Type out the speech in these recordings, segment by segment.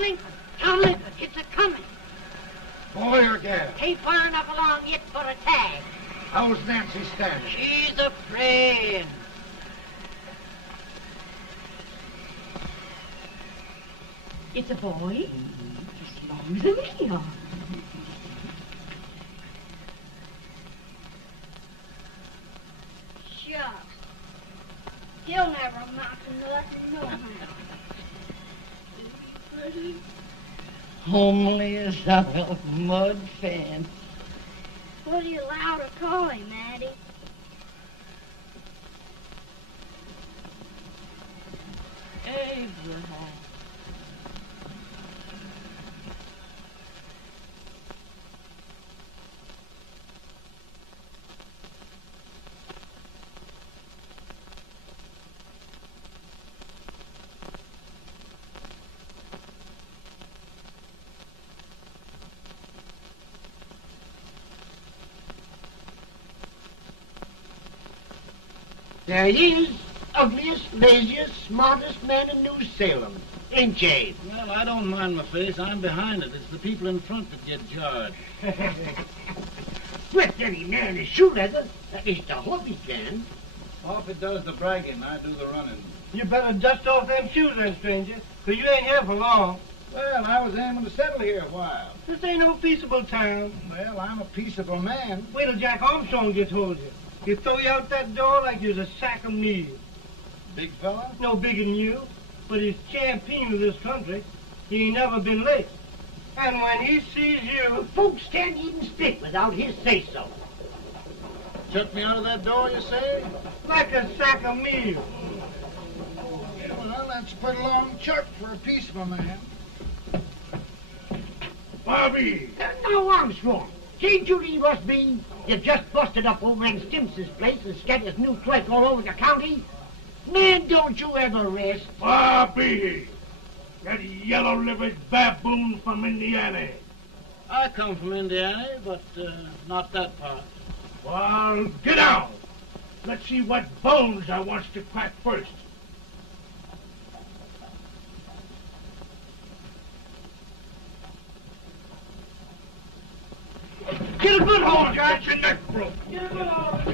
Lincoln. John Lincoln, it's a-coming. Boy or gal? Ain't far enough along yet for a tag. How's Nancy standing? She's a-praying. It's a boy. As long as a me are. Shucks. He'll never amount to nothing, no how. Pretty. Homely as a mud fan. What do you allow to call him, Addie? Abraham. There he is, ugliest, laziest, smartest man in New Salem, ain't ye? Well, I don't mind my face. I'm behind it. It's the people in front that get jarred. With any man is shoe leather, at least I hope he can. Off it does the bragging, I do the running. You better dust off them shoes then, stranger, 'cause you ain't here for long. Well, I was aiming to settle here a while. This ain't no peaceable town. Well, I'm a peaceable man. Wait till Jack Armstrong gets hold of you. He'll throw you out that door like you was a sack of meal. Big fella? No bigger than you, but he's champion of this country. He ain't never been late. And when he sees you... Folks can't even speak without his say-so. Took me out of that door, you say? Like a sack of meal. Well, that's a pretty long chuck for a peaceable man. Bobby! Now, Armstrong, can't you leave us be? You've just busted up over in Stimpson's place and scattered new clerk all over the county. Man, don't you ever rest. Bobby! That yellow-livered baboon from Indiana. I come from Indiana, but not that part. Well, get out. Let's see what bones I wants to crack first. Get a good hold, Jack. Get your neck broke. Get a good hold.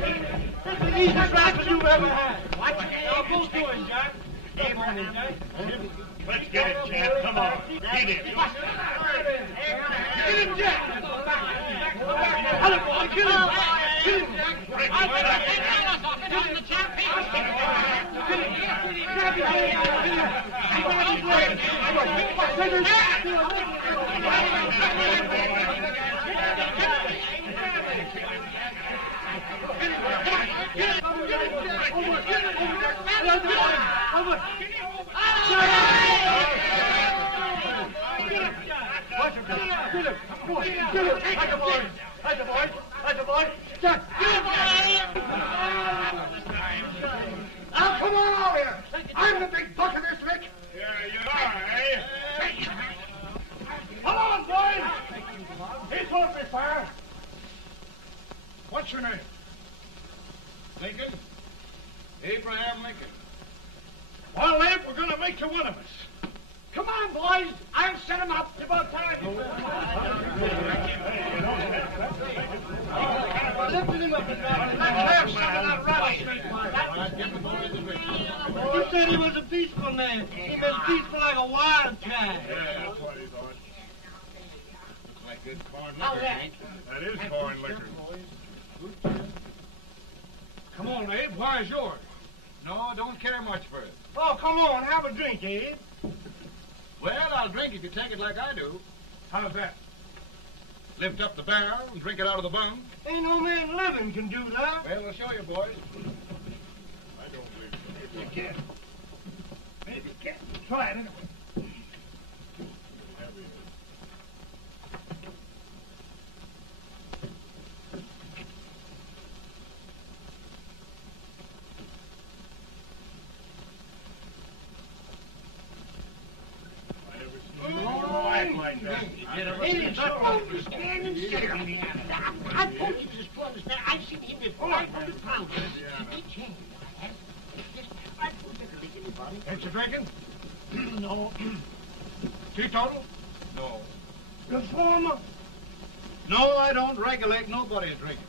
That's the easiest rifle you've ever had. Watch it. Now go to it, Jack. Come on, Jack. Let's get it, Jack. Come on. Get it. Get him, Jack. Hello, boy. Kill him. Kill him, Jack. Now, come on over here. I'm the big buck of this lick. Yeah, you are, eh? Come on, boys. He's open fire. What's your name? Lincoln? Abraham Lincoln. Well, Abe, we're going to make you one of us. Come on, boys. I'll set him up. It's about time. Lifted him up and back. Let's have some of that rattlesnake. You said he was a peaceful man. He was peaceful like a wildcat. Yeah, that's what he thought. Looks like good corn liquor, Hank. That is foreign liquor. Come on, Abe. Where's yours? No, don't care much for it. Oh, come on. Have a drink, Abe. Well, I'll drink if you take it like I do. How's that? Lift up the barrel and drink it out of the bung. Ain't no man living can do that. Well, I'll show you, boys. I don't believe so. You can't. Maybe you can't. Try it anyway. Like that. Ain't supposed to stand and sit on the end. I told you this was there. I've seen him before. 500 pounds. He changed. I don't think anybody. Ain't you drinking? No. Teetotal? No. Reformer? No, I don't regulate nobody's drinking.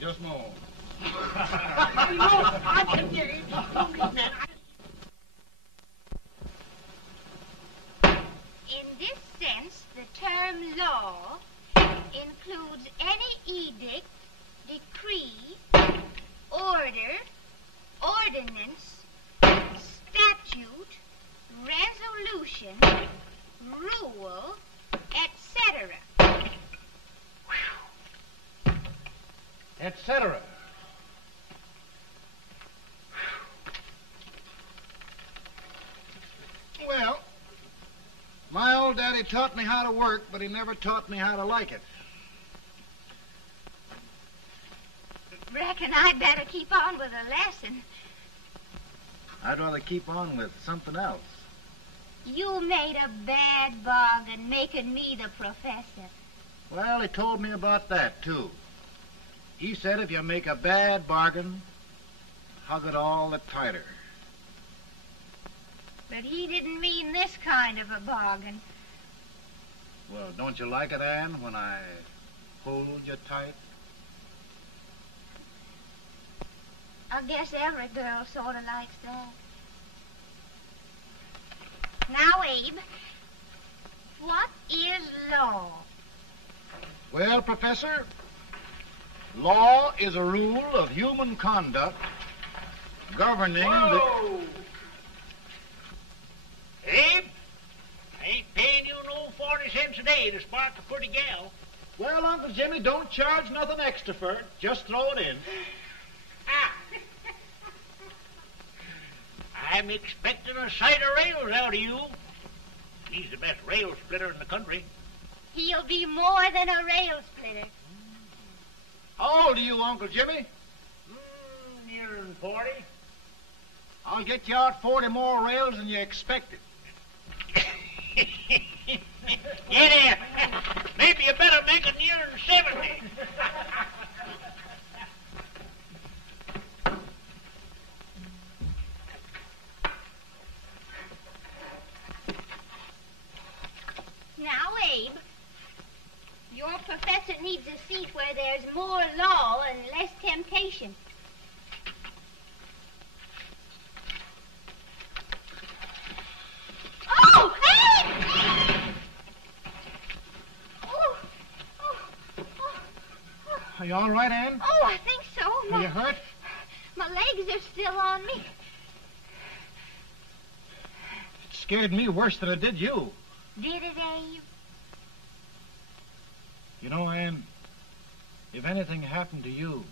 Just my own. No, I can get it. Man, In this sense, the term law includes any edict, decree, order, ordinance, statute, resolution, rule, etc. Etc. Well, my old daddy taught me how to work, but he never taught me how to like it. Reckon I'd better keep on with the lesson. I'd rather keep on with something else. You made a bad bargain making me the professor. Well, he told me about that, too. He said if you make a bad bargain, hug it all the tighter. But he didn't mean this kind of a bargain. Well, don't you like it, Ann, when I hold you tight? I guess every girl sort of likes that. Now, Abe, what is law? Well, Professor, law is a rule of human conduct governing Whoa! Abe, I ain't paying you no 40 cents a day to spark a pretty gal. Well, Uncle Jimmy, don't charge nothing extra for it. Just throw it in. I'm expecting a sight of rails out of you. He's the best rail splitter in the country. He'll be more than a rail splitter. How old are you, Uncle Jimmy? Nearing 40. I'll get you out 40 more rails than you expected. Yeah, maybe you better make it nearing 70. Now, Abe, your professor needs a seat where there's more law and less temptation. Oh, Abe! Are you all right, Ann? Oh, I think so. Are you hurt? My legs are still on me. It scared me worse than it did you. Did it, Abe? You know, Ann, if anything happened to you,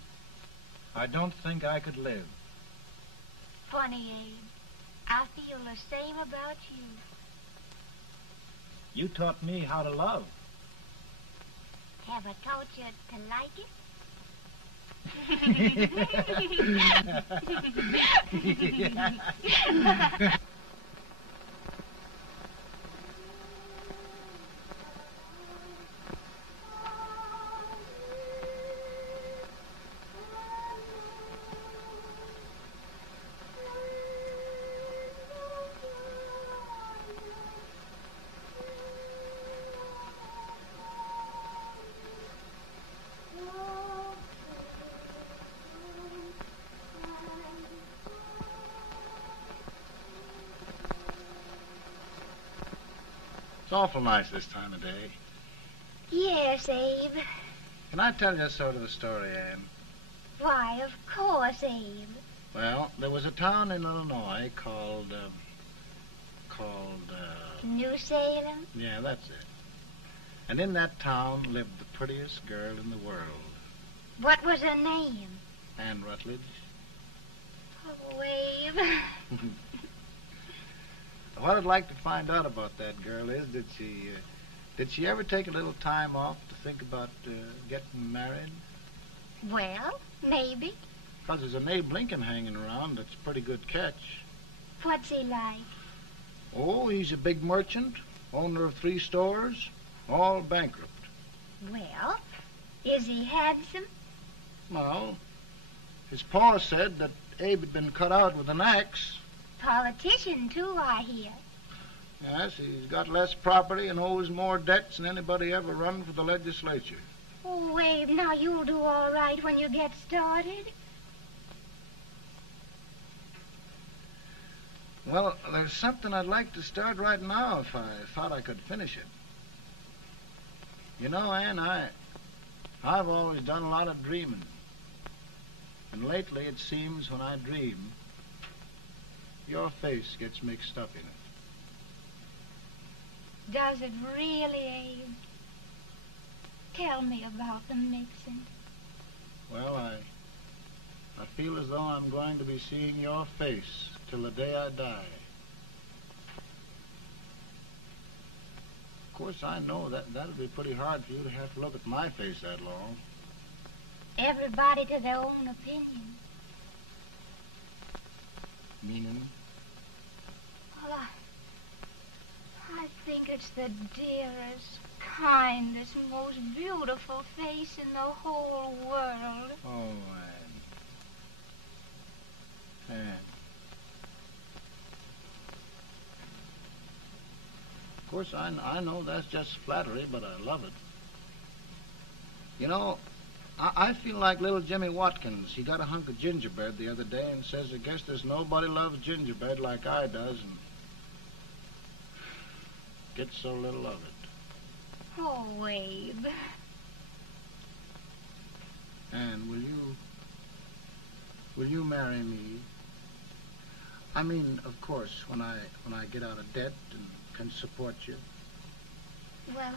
I don't think I could live. Funny, Abe. I feel the same about you. You taught me how to love. Have I taught you to like it? It's awful nice this time of day. Yes, Abe. Can I tell you sort of a story, Ann? Why, of course, Abe. Well, there was a town in Illinois called, New Salem? yeah, that's it. And in that town lived the prettiest girl in the world, What was her name? Ann Rutledge. Oh, Abe. What I'd like to find out about that girl is, did she ever take a little time off to think about getting married? Well, maybe. Because there's an Abe Lincoln hanging around that's a pretty good catch. What's he like? Oh, he's a big merchant, owner of 3 stores, all bankrupt. Well, is he handsome? Well, his pa said that Abe had been cut out with an axe. Politician, too, I hear. Yes, he's got less property and owes more debts than anybody ever run for the legislature. Oh, Abe, now you'll do all right when you get started. Well, there's something I'd like to start right now if I thought I could finish it. You know, Ann, I've always done a lot of dreaming. And lately it seems when I dream, your face gets mixed up in it. Does it really, Abe? Tell me about the mixing. Well, I feel as though I'm going to be seeing your face till the day I die. Of course, I know that'll be pretty hard for you to have to look at my face that long. Everybody to their own opinion. Meaning? Well, I think it's the dearest, kindest, most beautiful face in the whole world. Oh, Ann. Ann. Of course, I know that's just flattery, but I love it. You know, I feel like little Jimmy Watkins. He got a hunk of gingerbread the other day and says, I guess there's nobody loves gingerbread like I does, and gets so little of it. Oh, Abe. Ann, will you marry me? I mean, of course, when I get out of debt and can support you. Well,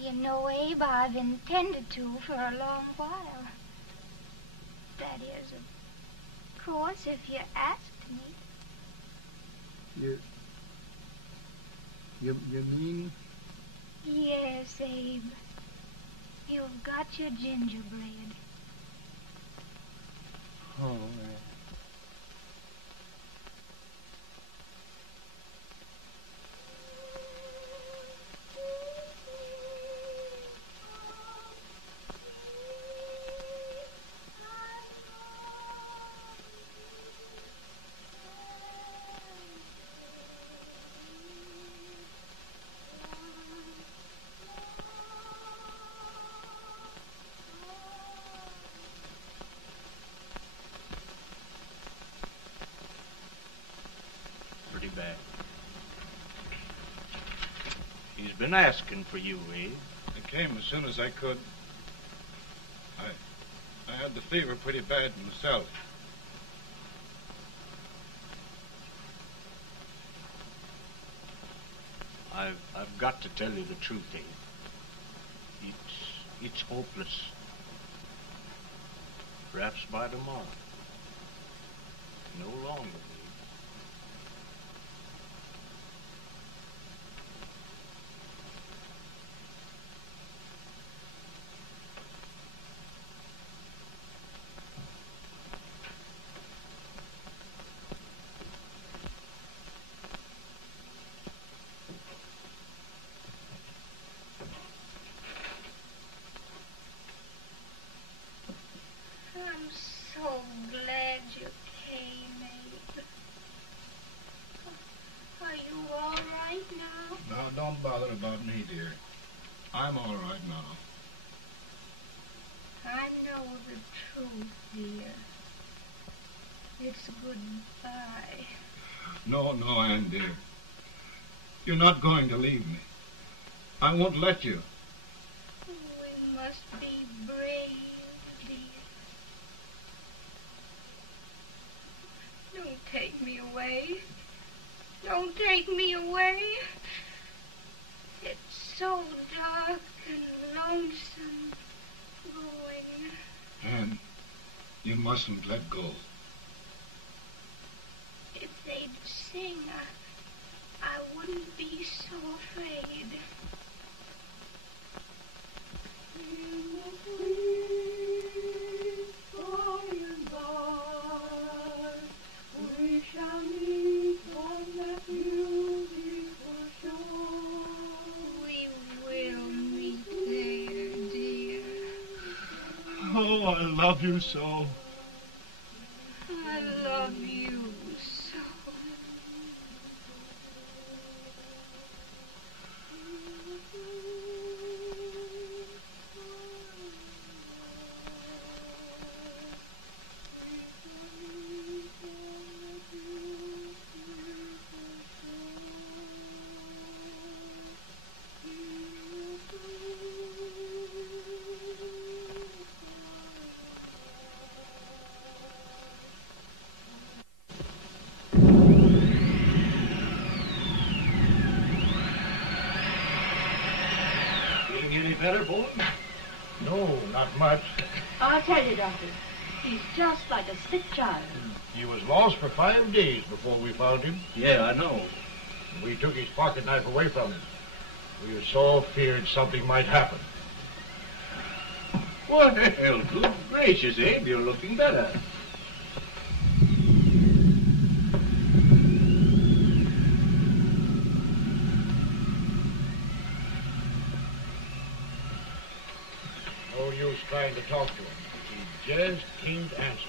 you know, Abe, I've intended to for a long while. That is, of course, if you asked me. You mean? Yes, Abe. You've got your gingerbread. Oh, Bad. He's been asking for you, Abe. I came as soon as I could. I had the fever pretty bad myself. I've got to tell you the truth, Abe. It's hopeless. Perhaps by tomorrow. No longer. I'm so glad you came, Abe. Are you all right now? No, don't bother about me, dear. I'm all right now. I know the truth, dear. It's goodbye. No, Ann, dear. You're not going to leave me. I won't let you. We must be brave, dear. Don't take me away. Don't take me away. It's so dark and lonesome going. Ann, you mustn't let go. If they'd sing, I wouldn't be so afraid. We shall meet on that beautiful shore. We will meet there, dear. Oh, I love you so. I love you so. Holden? No, not much. I'll tell you, Doctor. He's just like a sick child. He was lost for 5 days before we found him. Yeah, I know. We took his pocket knife away from him. We were so feared something might happen. Well, good gracious, Abe, you're looking better. No use trying to talk to him. He just can't answer.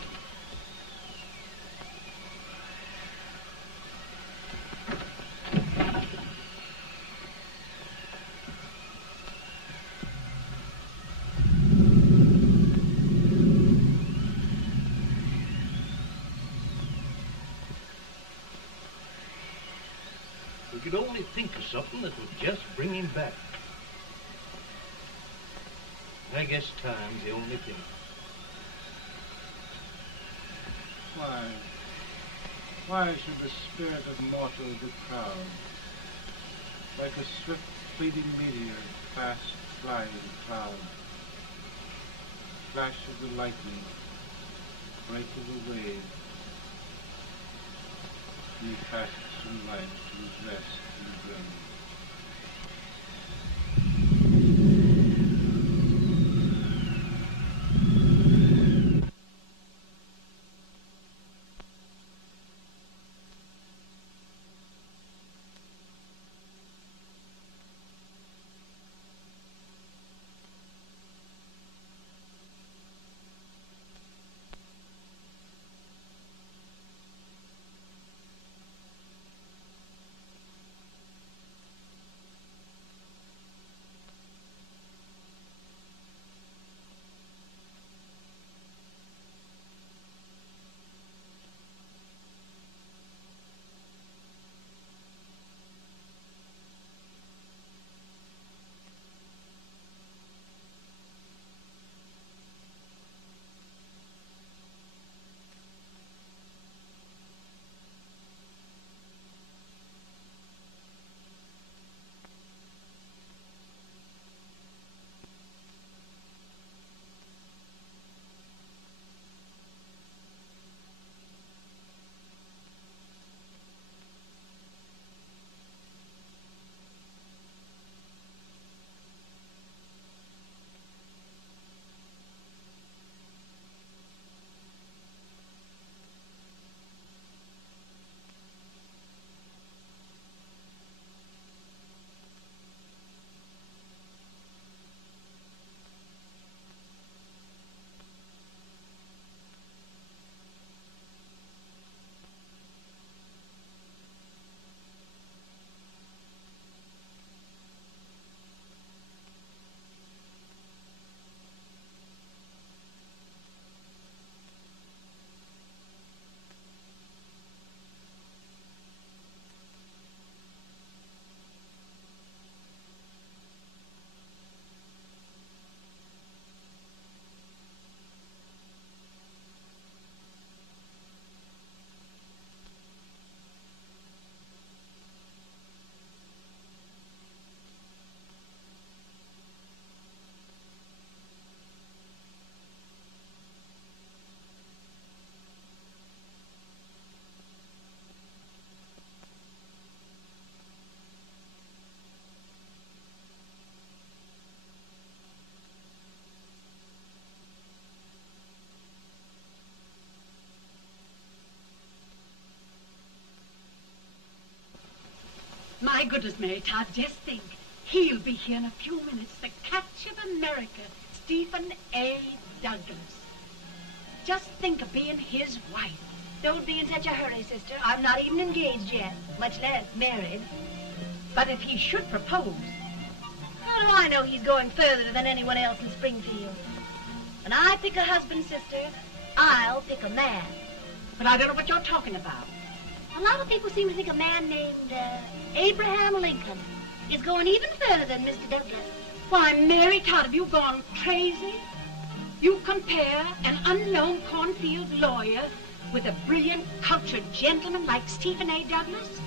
We could only think of something that would just bring him back. I guess time's the only thing. Why should the spirit of mortal be proud? Like a swift fleeting meteor, fast flying cloud. Flash of the lightning, break of the wave. He passes from life to his rest in the grave. My goodness, Mary Todd, just think. He'll be here in a few minutes. The catch of America, Stephen A. Douglas. Just think of being his wife. Don't be in such a hurry, sister. I'm not even engaged yet, much less married. But if he should propose... How do I know he's going further than anyone else in Springfield? When I pick a husband, sister, I'll pick a man. But I don't know what you're talking about. A lot of people seem to think a man named Abraham Lincoln is going even further than Mr. Douglas. Why, Mary Todd, have you gone crazy? You compare an unknown cornfield lawyer with a brilliant, cultured gentleman like Stephen A. Douglas?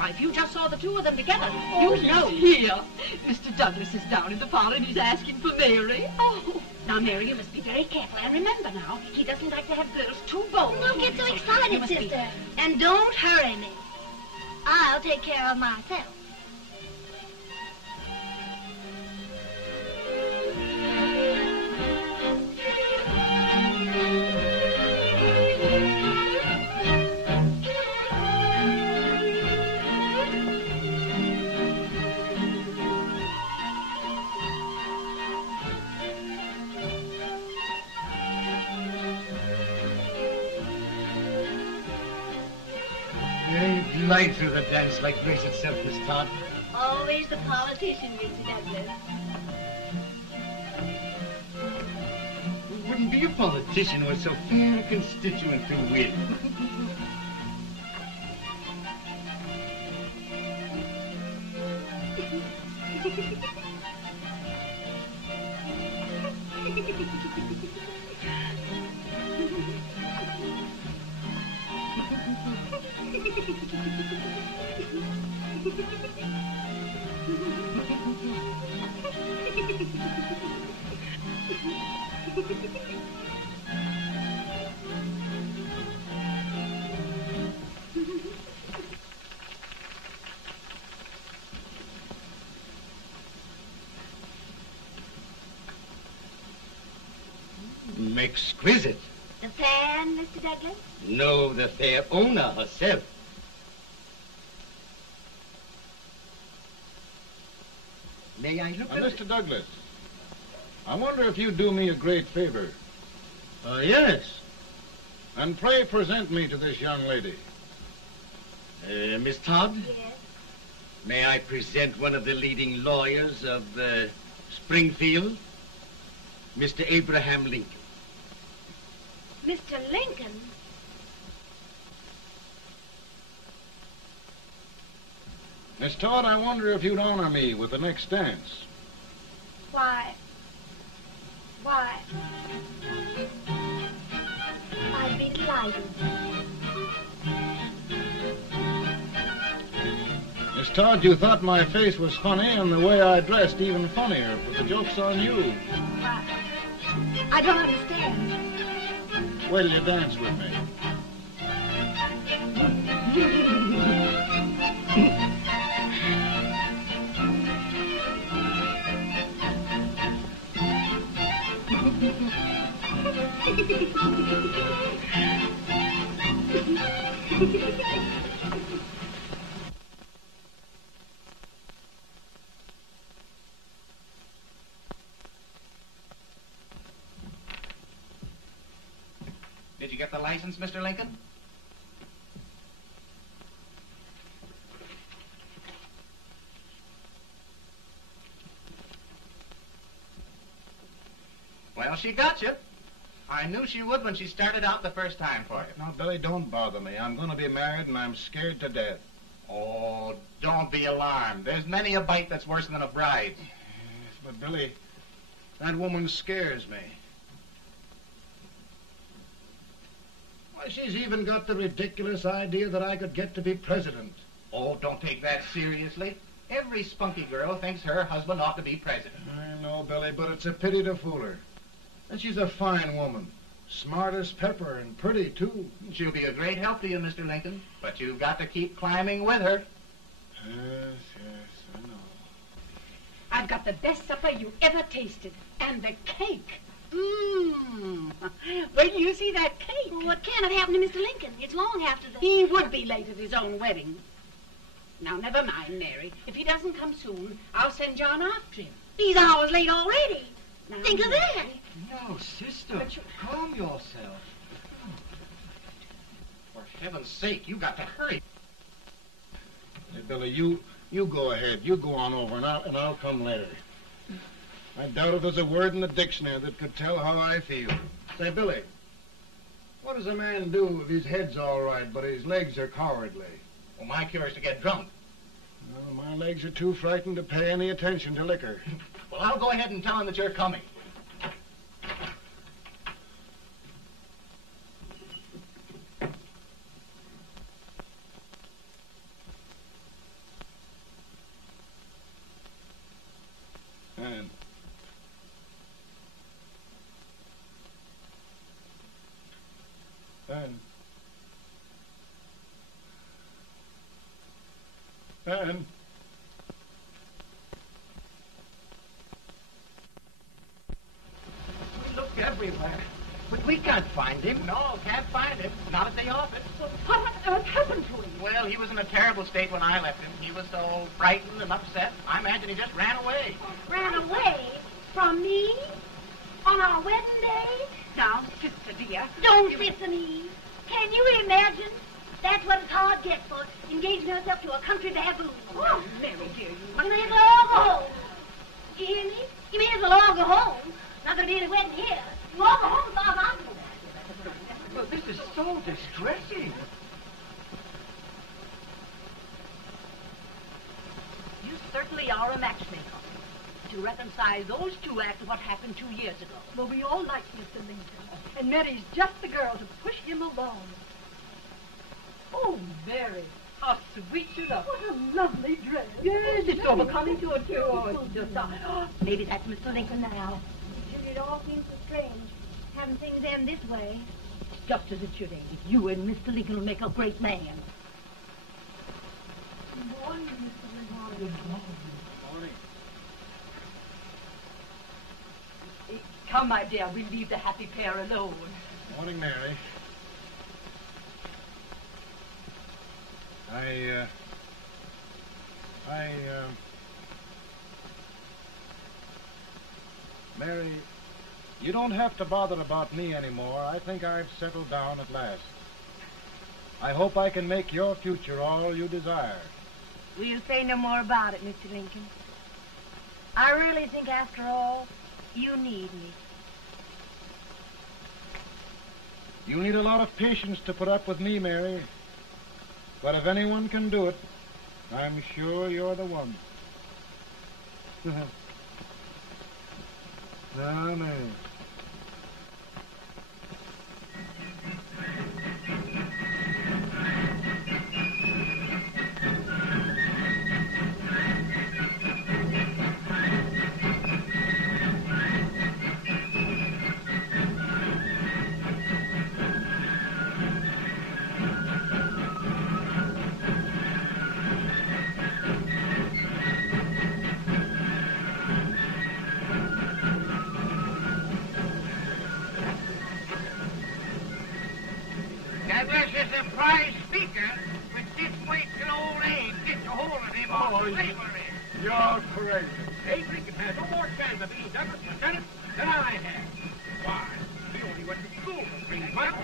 Why, if you just saw the two of them together, Oh, you'd know. Here. Mr. Douglas is down in the parlor and he's asking for Mary. Oh. Now, Mary, you must be very careful. And remember now, he doesn't like to have girls too bold. Don't get so You excited, must be- sister. And don't hurry me. I'll take care of myself. They glide through the dance like grace itself, Miss Todd. Always the politician, Mr. Douglas. It wouldn't be a politician with so fair a constituent to win. Exquisite. The fan, Mr. Douglas? No, the fair owner herself. May I look at Mr. Douglas, I wonder if you'd do me a great favor. Yes. And pray present me to this young lady. Miss Todd? Yes. May I present one of the leading lawyers of Springfield, Mr. Abraham Lincoln. Mr. Lincoln? Miss Todd, I wonder if you'd honor me with the next dance. Why, I'd be delighted. Miss Todd, you thought my face was funny and the way I dressed even funnier, but the joke's on you. I don't understand. Wait till you dance with me. Did you get the license, Mr. Lincoln? Well, she got you. I knew she would when she started out the first time for you. Now, Billy, don't bother me. I'm going to be married and I'm scared to death. Oh, don't be alarmed. There's many a bite that's worse than a bride. Yes, but Billy, that woman scares me. Why, she's even got the ridiculous idea that I could get to be president. Oh, don't take that seriously. Every spunky girl thinks her husband ought to be president. I know, Billy, but it's a pity to fool her. And she's a fine woman. Smart as pepper and pretty, too. She'll be a great help to you, Mr. Lincoln. But you've got to keep climbing with her. Yes, I know. I've got the best supper you ever tasted. And the cake. Mmm. When you see that cake. Well, what can have happened to Mr. Lincoln? It's long after the... He would be late at his own wedding. Now, never mind, Mary. If he doesn't come soon, I'll send John after him. He's hours late already. Now, Think of that. No, sister. Calm yourself. For heaven's sake, you got to hurry. Hey, Billy, you go ahead. You go on over, and I'll come later. I doubt if there's a word in the dictionary that could tell how I feel. Say, Billy, what does a man do if his head's all right, but his legs are cowardly? Well, my cure is to get drunk. Well, my legs are too frightened to pay any attention to liquor. Well, I'll go ahead and tell him that you're coming. Ann. We looked everywhere, but we can't find him. No, can't find him. Not at the office. Well, what on earth happened to him? Well, he was in a terrible state when I left him. He was so frightened and upset. I imagine he just ran away. Ran away from me on our wedding day? Now, sister dear. Don't listen, Eve. Can you imagine? That's what his heart gets for engaging herself to a country baboon. Oh, Mary, dear, You may as well all go home. Do you hear me? You may as well all go home. Not going to be any wedding here. You all go home as far as I'm concerned. Well, this is so distressing. You certainly are a matchmaker. To reconcile those two after what happened 2 years ago. Well, we all like Mr. Lincoln. And Mary's just the girl to push him along. Oh, Mary, how sweet you look. What a lovely dress. Yes, it's so becoming to her, too. Oh, it's just... maybe that's Mr. Lincoln now. It all seems so strange, having things end this way. It's just as it should end. You and Mr. Lincoln will make a great man. Good morning, Mr. Lincoln. Good morning. Morning. Come, my dear, we'll leave the happy pair alone. Morning, Mary. Mary, you don't have to bother about me anymore. I think I've settled down at last. I hope I can make your future all you desire. We'll say no more about it, Mr. Lincoln. I really think, after all, you need me. You need a lot of patience to put up with me, Mary. But if anyone can do it, I'm sure you're the one. Amen. Douglas is a prize speaker, but this way till old age gets a hold of him on slavery. You're crazy. Abe Lincoln has no more chance of being Douglas Lieutenant than I have. Why? He only went to school for 3 months.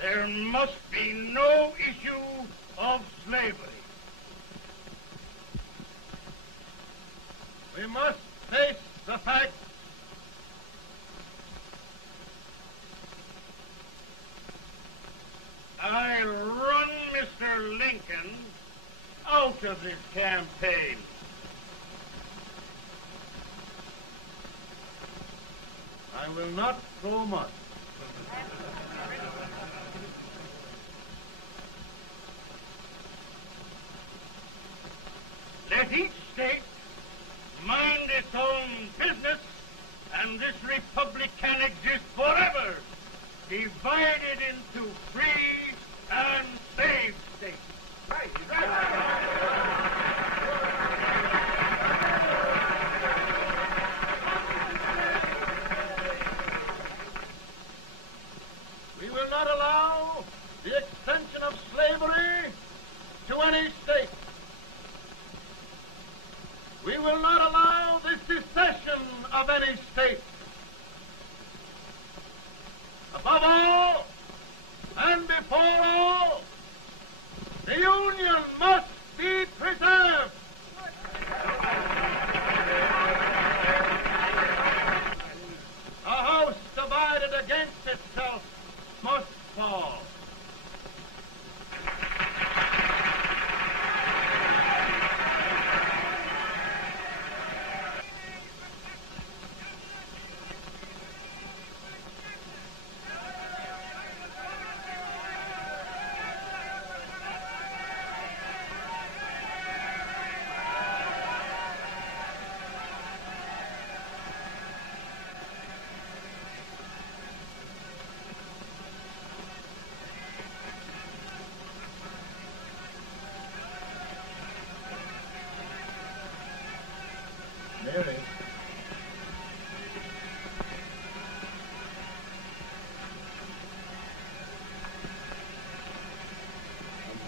There must be no issue of slavery. We must face the fact I run Mr. Lincoln out of this campaign. I will not throw much. Let each state mind its own business, and this republic can exist forever, divided into free and slave states. Right. We will not allow the extension of slavery to any state. We will not allow the secession of any state. Above all, and before all, the Union must be preserved. A house divided against itself must fall.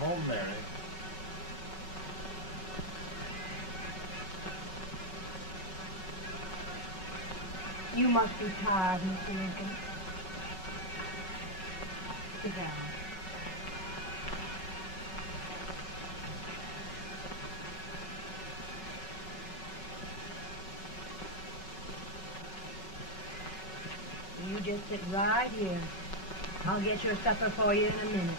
home, Mary. You must be tired, Mr. Lincoln. Sit down. You just sit right here. I'll get your supper for you in a minute.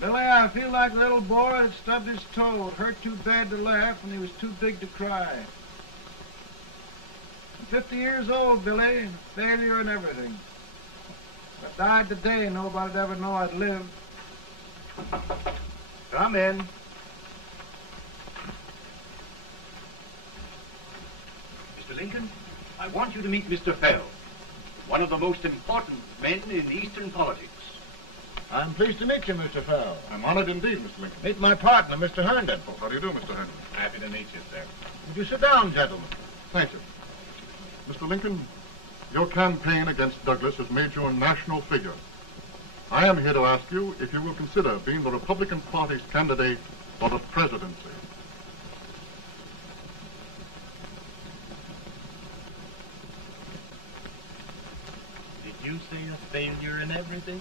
Billy, I feel like a little boy that stubbed his toe. It hurt too bad to laugh, and he was too big to cry. I'm 50 years old, Billy. Failure and everything. If I died today, nobody'd ever know I'd lived. Come in. Mr. Lincoln, I want you to meet Mr. Fell, one of the most important men in Eastern politics. I'm pleased to meet you, Mr. Fell. I'm honored indeed, Mr. Lincoln. Meet my partner, Mr. Herndon. Oh, how do you do, Mr. Herndon? Happy to meet you, sir. Would you sit down, gentlemen? Thank you. Mr. Lincoln, your campaign against Douglas has made you a national figure. I am here to ask you if you will consider being the Republican Party's candidate for the presidency. Did you say a failure in everything?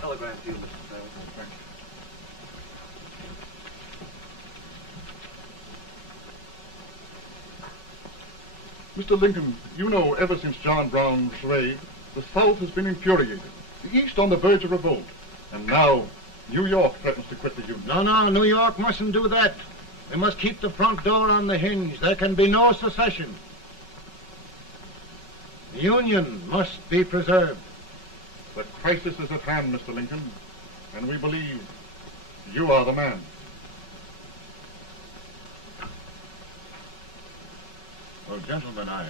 Telegram to you, Mr. Fell. Mr. Lincoln, you know ever since John Brown's raid, the South has been infuriated, the East on the verge of revolt, and now New York threatens to quit the Union. No, New York mustn't do that. We must keep the front door on the hinge. There can be no secession. The Union must be preserved. The crisis is at hand, Mr. Lincoln, and we believe you are the man. Well, gentlemen, I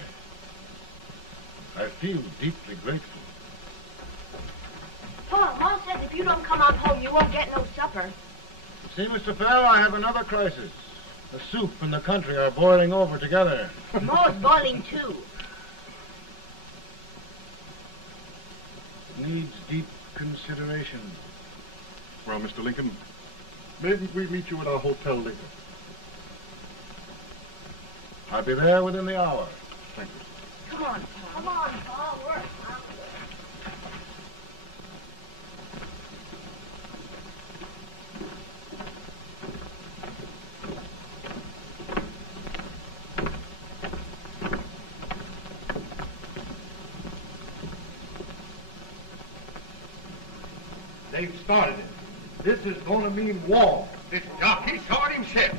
feel deeply grateful. Pa, Ma says if you don't come on home, you won't get no supper. See, Mr. Fell, I have another crisis. The soup and the country are boiling over together. Ma's boiling too. It needs deep consideration. Well, Mr. Lincoln, maybe we meet you at our hotel later. I'll be there within the hour. Thank you. Come on, Pa. Come on, Pa. We're hungry. They've started it. This is going to mean war. This talkie saw it himself.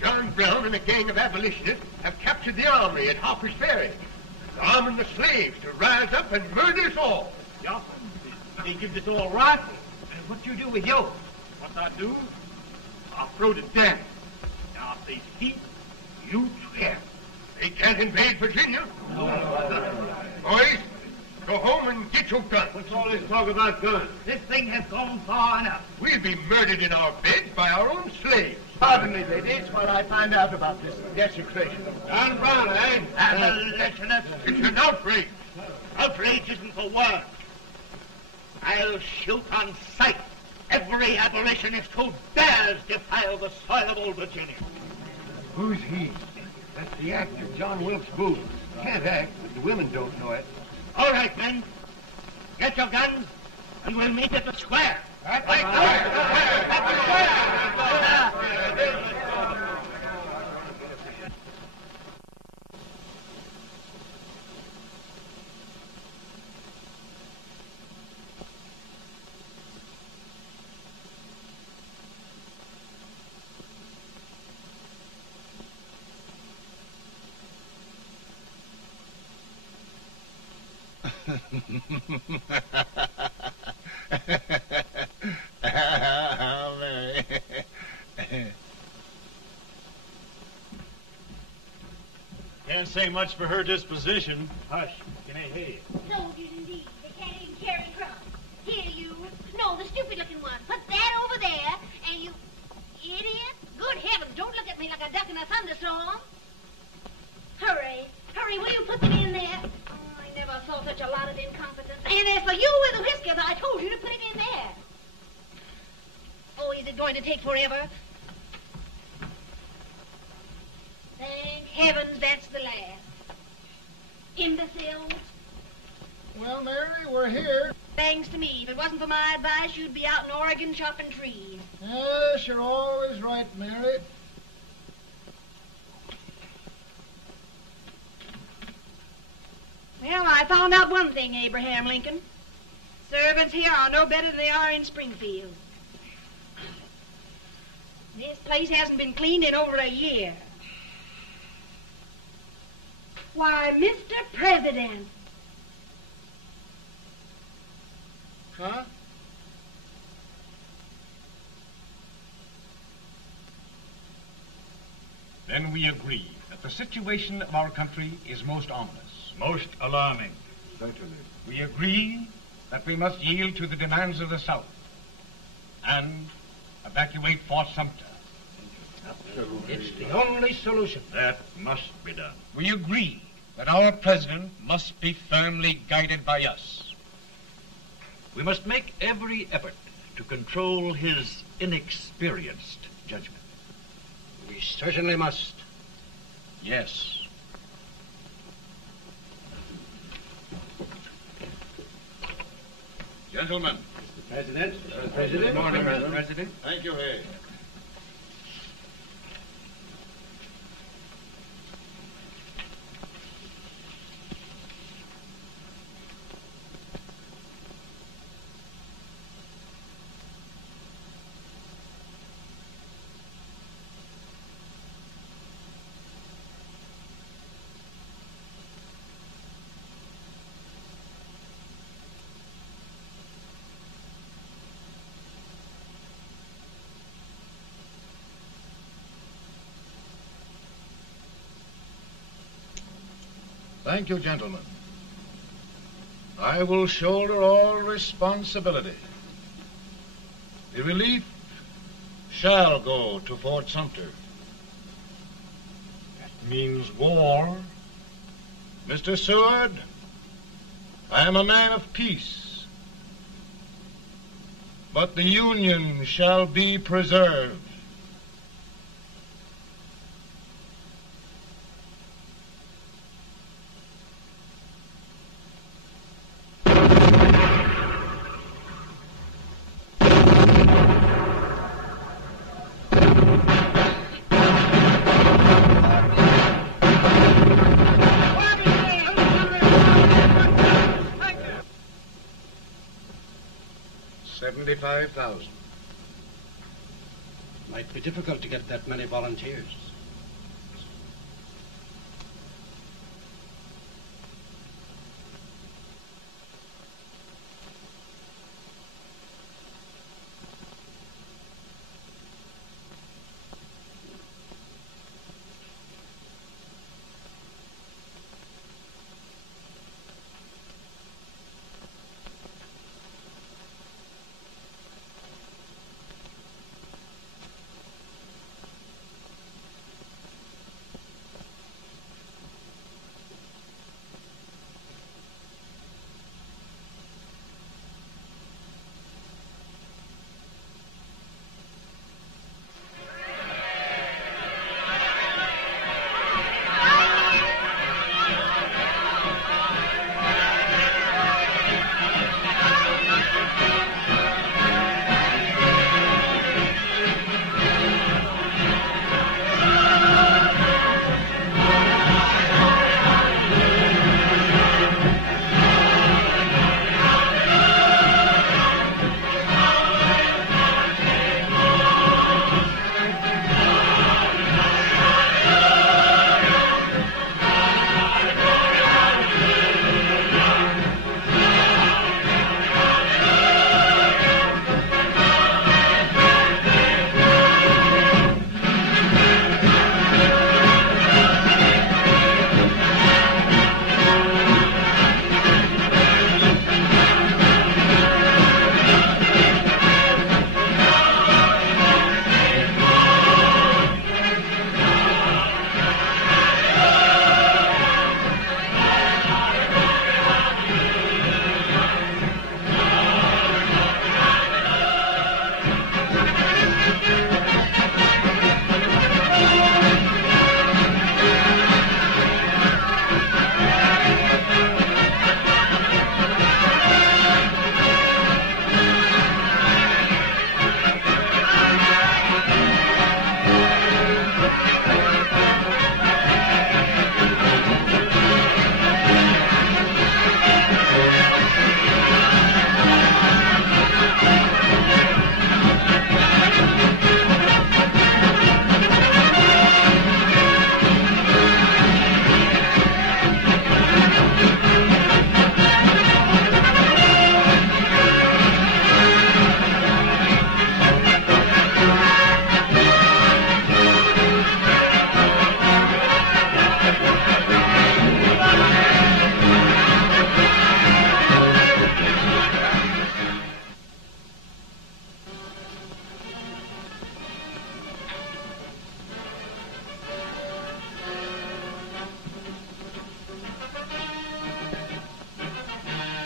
John Brown and a gang of abolitionists have captured the armory at Harper's Ferry. They're arming the slaves to rise up and murder us all. Yeah, they give this all rifles. And what you do with yours? What I do? I'll throw to death. Now, if they speak, you swear. They can't invade Virginia. Boys, go home and get your guns. What's all this talk about guns? This thing has gone far enough. We'll be murdered in our beds by our own slaves. Pardon me, ladies, while I find out about this desecration. John Brown, eh? Abolitionists. It's an outrage. Outrage isn't the word. I'll shoot on sight every abolitionist who dares defile the soil of old Virginia. Who's he? That's the actor, John Wilkes Booth. Can't act, but the women don't know it. All right, men. Get your guns, and we'll meet at the square. At the square! Mary. Can't say much for her disposition. Hush, can I hear you? Soldiers indeed. They can't even carry crumbs. Here, you. you with the whiskers, I told you to put it in there. Oh, is it going to take forever? Thank heavens that's the last. Imbeciles. Well, Mary, we're here. Thanks to me. If it wasn't for my advice, you'd be out in Oregon chopping trees. Yes, you're always right, Mary. Well, I found out one thing, Abraham Lincoln. Servants here are no better than they are in Springfield. This place hasn't been cleaned in over a year. Why, Mr. President. Huh? Then we agree that the situation of our country is most ominous, most alarming. Certainly. We agree that we must yield to the demands of the South and evacuate Fort Sumter. Absolutely. It's the only solution. That must be done. We agree that our president must be firmly guided by us. We must make every effort to control his inexperienced judgment. We certainly must. Yes. Gentlemen. Mr. President. President. Good morning, Mr. President. Thank you, Hay. Thank you, gentlemen. I will shoulder all responsibility. The relief shall go to Fort Sumter. That means war. Mr. Seward, I am a man of peace. But the Union shall be preserved. $75,000. Might be difficult to get that many volunteers.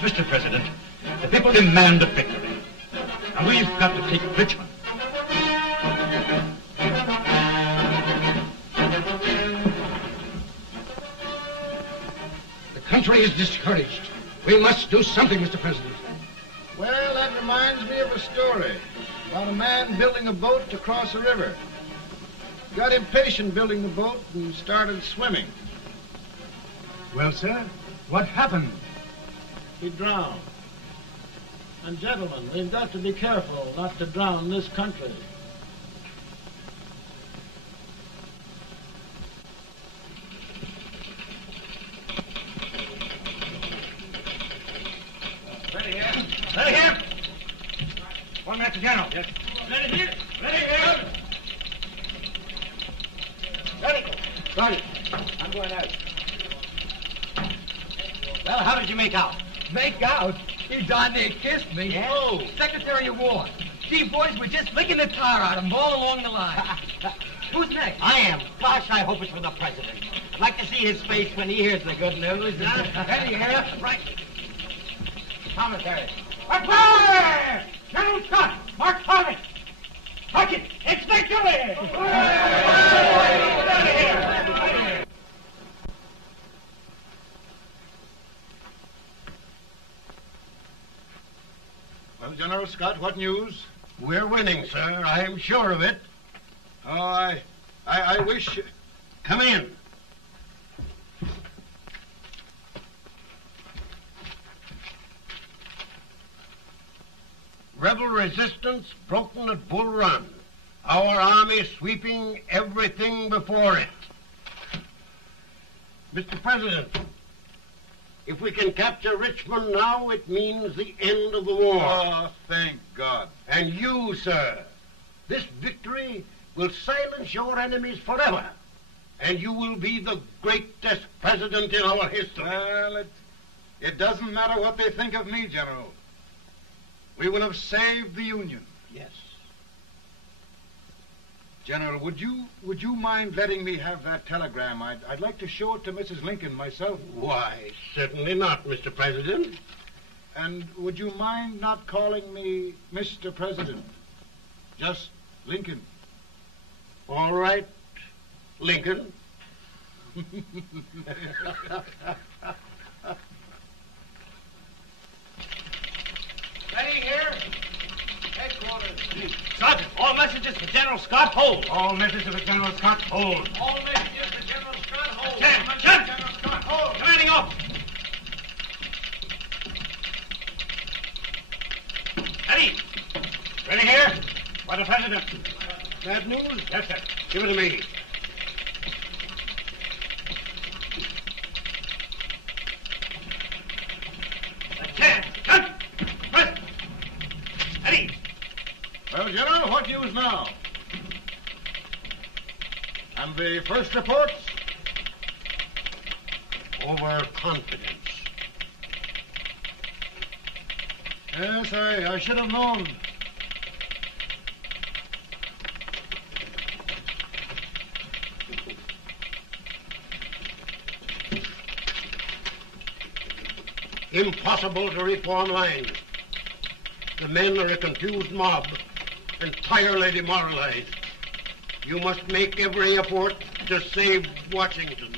Mr. President, the people demand a victory. And we've got to take Richmond. The country is discouraged. We must do something, Mr. President. Well, that reminds me of a story about a man building a boat to cross a river. Got impatient building the boat and started swimming. Well, sir, what happened? He drowned. And gentlemen, we've got to be careful not to drown this country. Ready here. Ready here. One minute to General. Yes. Ready here. Ready here. Ready. Ready. I'm going out. Well, how did you make out? Make out? He darn near kissed me. Yeah? Oh, Secretary of War. Gee, boys, we're just licking the tar out of him all along the line. Who's next? I am. Gosh, I hope it's for the President. I'd like to see his face when he hears the good news, huh? Ready here. Right. Commissary. Fire! General Scott, Mark Thomas. Touch it. It's victory! Well, General Scott, what news? We're winning, sir. I am sure of it. Oh, I wish... Come in. Rebel resistance broken at Bull Run. Our army sweeping everything before it. Mr. President, if we can capture Richmond now, it means the end of the war. Oh, thank God. And you, sir, this victory will silence your enemies forever. And you will be the greatest president in our history. Well, it doesn't matter what they think of me, General. We will have saved the Union. Yes. General, would you mind letting me have that telegram? I'd like to show it to Mrs. Lincoln myself. Why, certainly not, Mr. President. And would you mind not calling me Mr. President? Just Lincoln. All right, Lincoln. Ready here. Headquarters. Sergeant, all messages for General Scott, hold. All messages for General Scott, hold. All messages for General Scott, hold. General Scott, hold. Commanding off. Ready. Ready here. For the President. Bad news? Yes, sir. Give it to me. Well, General, what news now? And the first reports? Overconfidence. Yes, I should have known. Impossible to reform lines. The men are a confused mob, entirely demoralized. You must make every effort to save Washington.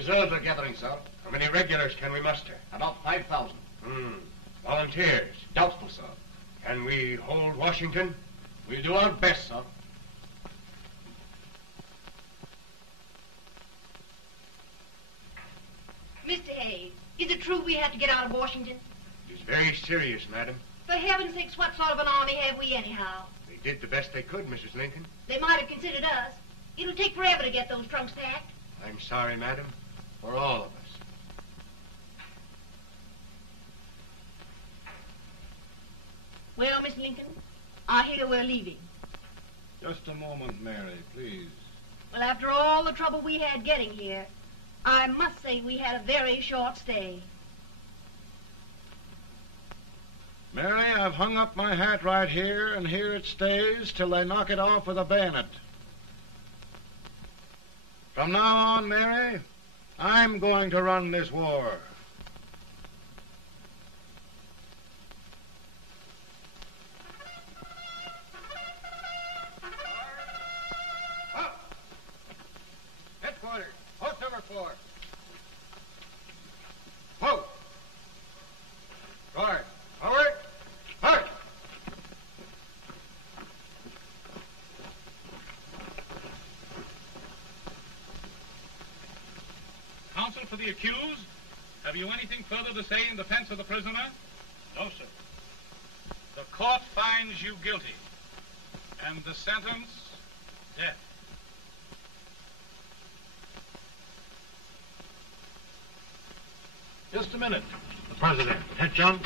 Reserves are gathering, sir. How many regulars can we muster? About 5,000. Volunteers? Doubtful, sir. Can we hold Washington? We'll do our best, sir. Mr. Hayes, is it true we have to get out of Washington? It's very serious, madam. For heaven's sakes, what sort of an army have we anyhow? They did the best they could, Mrs. Lincoln. They might have considered us. It'll take forever to get those trunks packed. I'm sorry, madam, for all of us. Well, Miss Lincoln, I hear we're leaving. Just a moment, Mary, please. Well, after all the trouble we had getting here, I must say we had a very short stay. Mary, I've hung up my hat right here, and here it stays till they knock it off with a bayonet. From now on, Mary, I'm going to run this war. Headquarters, post number 4. Whoa! Guard, forward, march! Counsel for the accused, have you anything further to say in defense of the prisoner? No, sir. The court finds you guilty, and the sentence, death. Just a minute. The president. Head, John.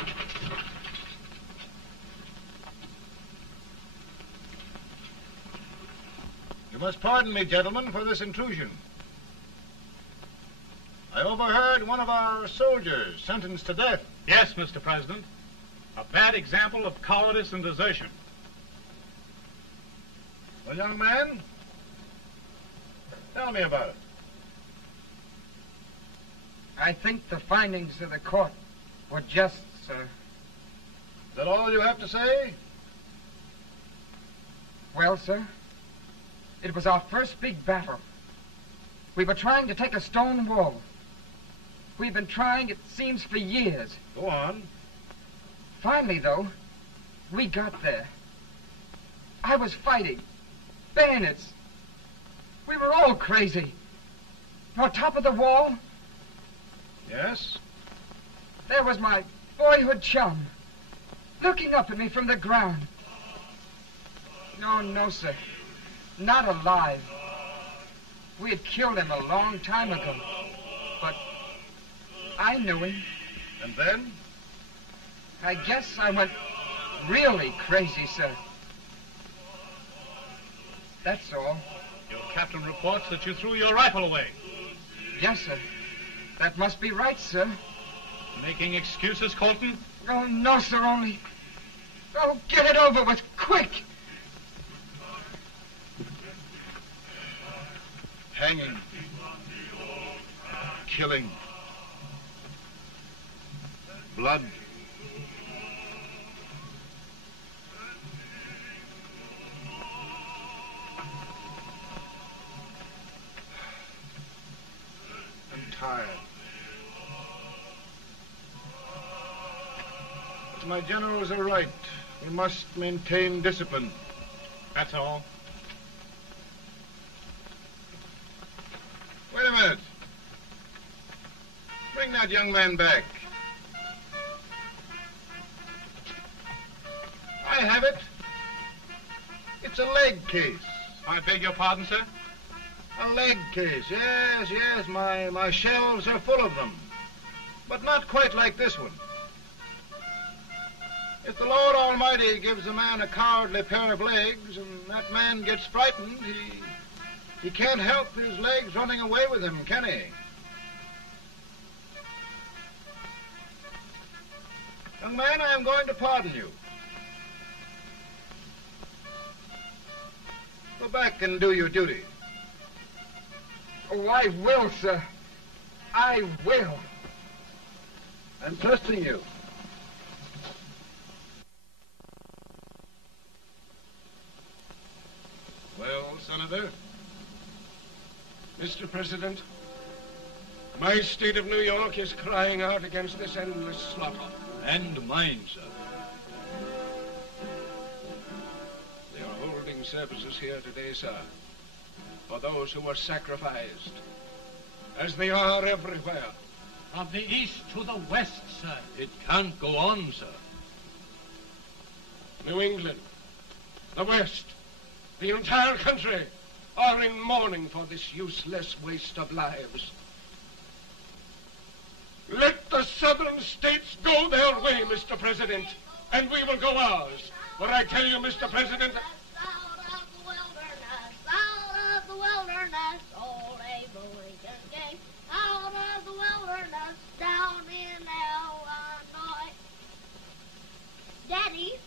You must pardon me, gentlemen, for this intrusion. I overheard one of our soldiers sentenced to death. Yes, Mr. President. A bad example of cowardice and desertion. Well, young man, tell me about it. I think the findings of the court were just, sir. Is that all you have to say? Well, sir, it was our first big battle. We were trying to take a stone wall. We've been trying, it seems, for years. Go on. Finally, though, we got there. I was fighting. Bayonets. We were all crazy. On top of the wall, Yes? there was my boyhood chum, looking up at me from the ground. No, sir. Not alive. We had killed him a long time ago. But I knew him. And then? I guess I went really crazy, sir. That's all. Your captain reports that you threw your rifle away. Yes, sir. That must be right, sir. Making excuses, Colton? Oh, no, sir, only... Oh, get it over with, quick! Hanging. Killing. Blood. I'm tired. But my generals are right. We must maintain discipline. That's all. Wait a minute. Bring that young man back. I have it. It's a leg case. I beg your pardon, sir? A leg case, yes. My shelves are full of them. But not quite like this one. If the Lord Almighty gives a man a cowardly pair of legs and that man gets frightened, he can't help his legs running away with him, can he? Young man, I am going to pardon you. Go back and do your duty. Oh, I will, sir. I will. I'm trusting you. Well, Senator? Mr. President, My state of New York is crying out against this endless slaughter. And mine, sir. They are holding services here today, sir, for those who were sacrificed, as they are everywhere. From the east to the west, sir. It can't go on, sir. New England, the West, the entire country are in mourning for this useless waste of lives. Let the southern states go their way, Mr. President, and we will go ours. For I tell you, Mr. President, Out of the wilderness, old Abraham Lincoln came. Out of the wilderness, down in Illinois. Daddy,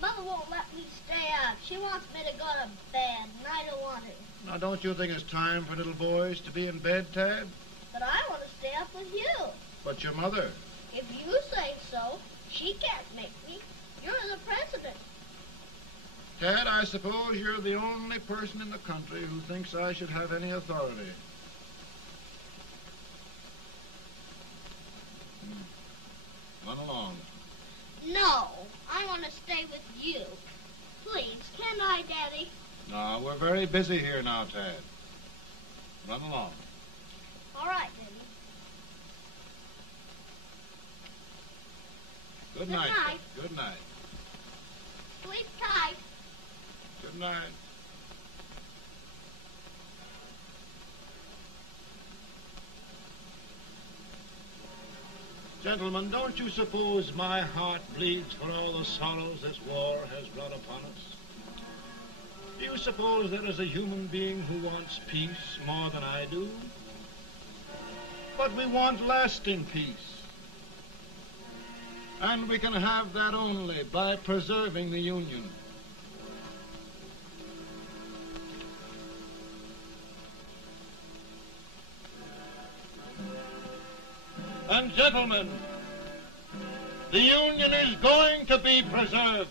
Mother won't let me stay up. She wants me to go to bed, and I don't want to. Now, don't you think it's time for little boys to be in bed, Tad? But I want to stay up with you. But your mother. If you say so, she can't make me. You're the president. Tad, I suppose you're the only person in the country who thinks I should have any authority. Run along. No, I want to stay with you. Please, can I, Daddy? No, we're very busy here now, Tad. Run along. All right, Daddy. Good night. Good night. Sleep tight. Good night. Gentlemen, don't you suppose my heart bleeds for all the sorrows this war has brought upon us? Do you suppose there is a human being who wants peace more than I do? But we want lasting peace. And we can have that only by preserving the Union. And gentlemen, the Union is going to be preserved.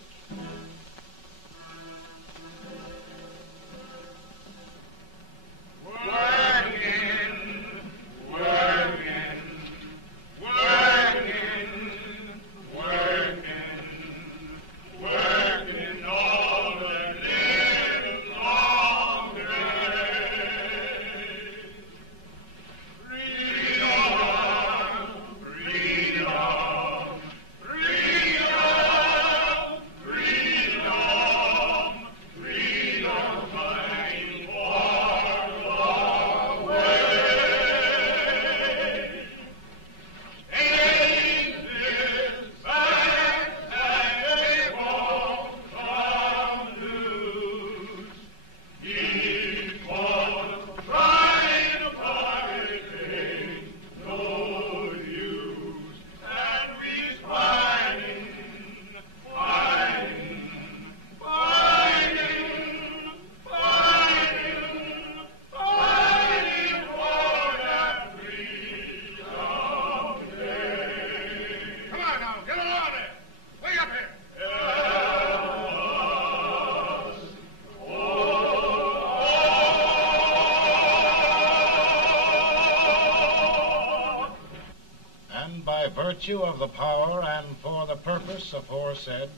Virtue of the power and for the purpose aforesaid,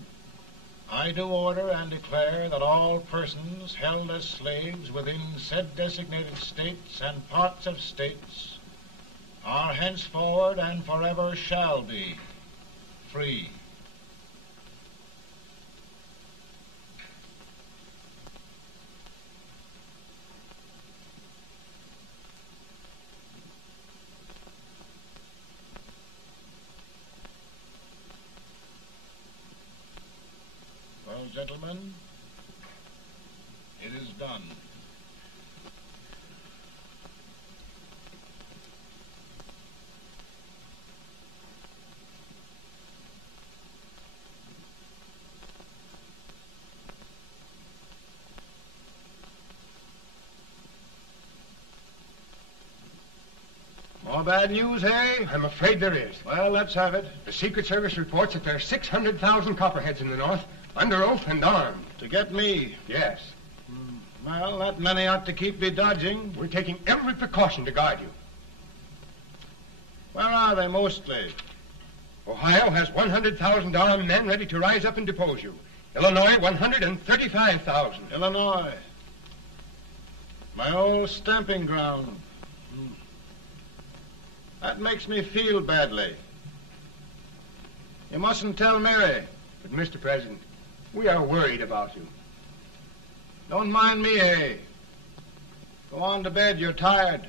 I do order and declare that all persons held as slaves within said designated states and parts of states are henceforward and forever shall be free. Gentlemen, it is done. More bad news, eh? I'm afraid there is. Well, let's have it. The Secret Service reports that there are 600,000 Copperheads in the North, under oath and armed. To get me? Yes. Well, that many ought to keep me dodging. We're taking every precaution to guard you. Where are they mostly? Ohio has 100,000 armed men ready to rise up and depose you. Illinois, 135,000. Illinois. My old stamping ground. That makes me feel badly. You mustn't tell Mary. But, Mr. President, we are worried about you. Don't mind me, eh? Go on to bed. You're tired.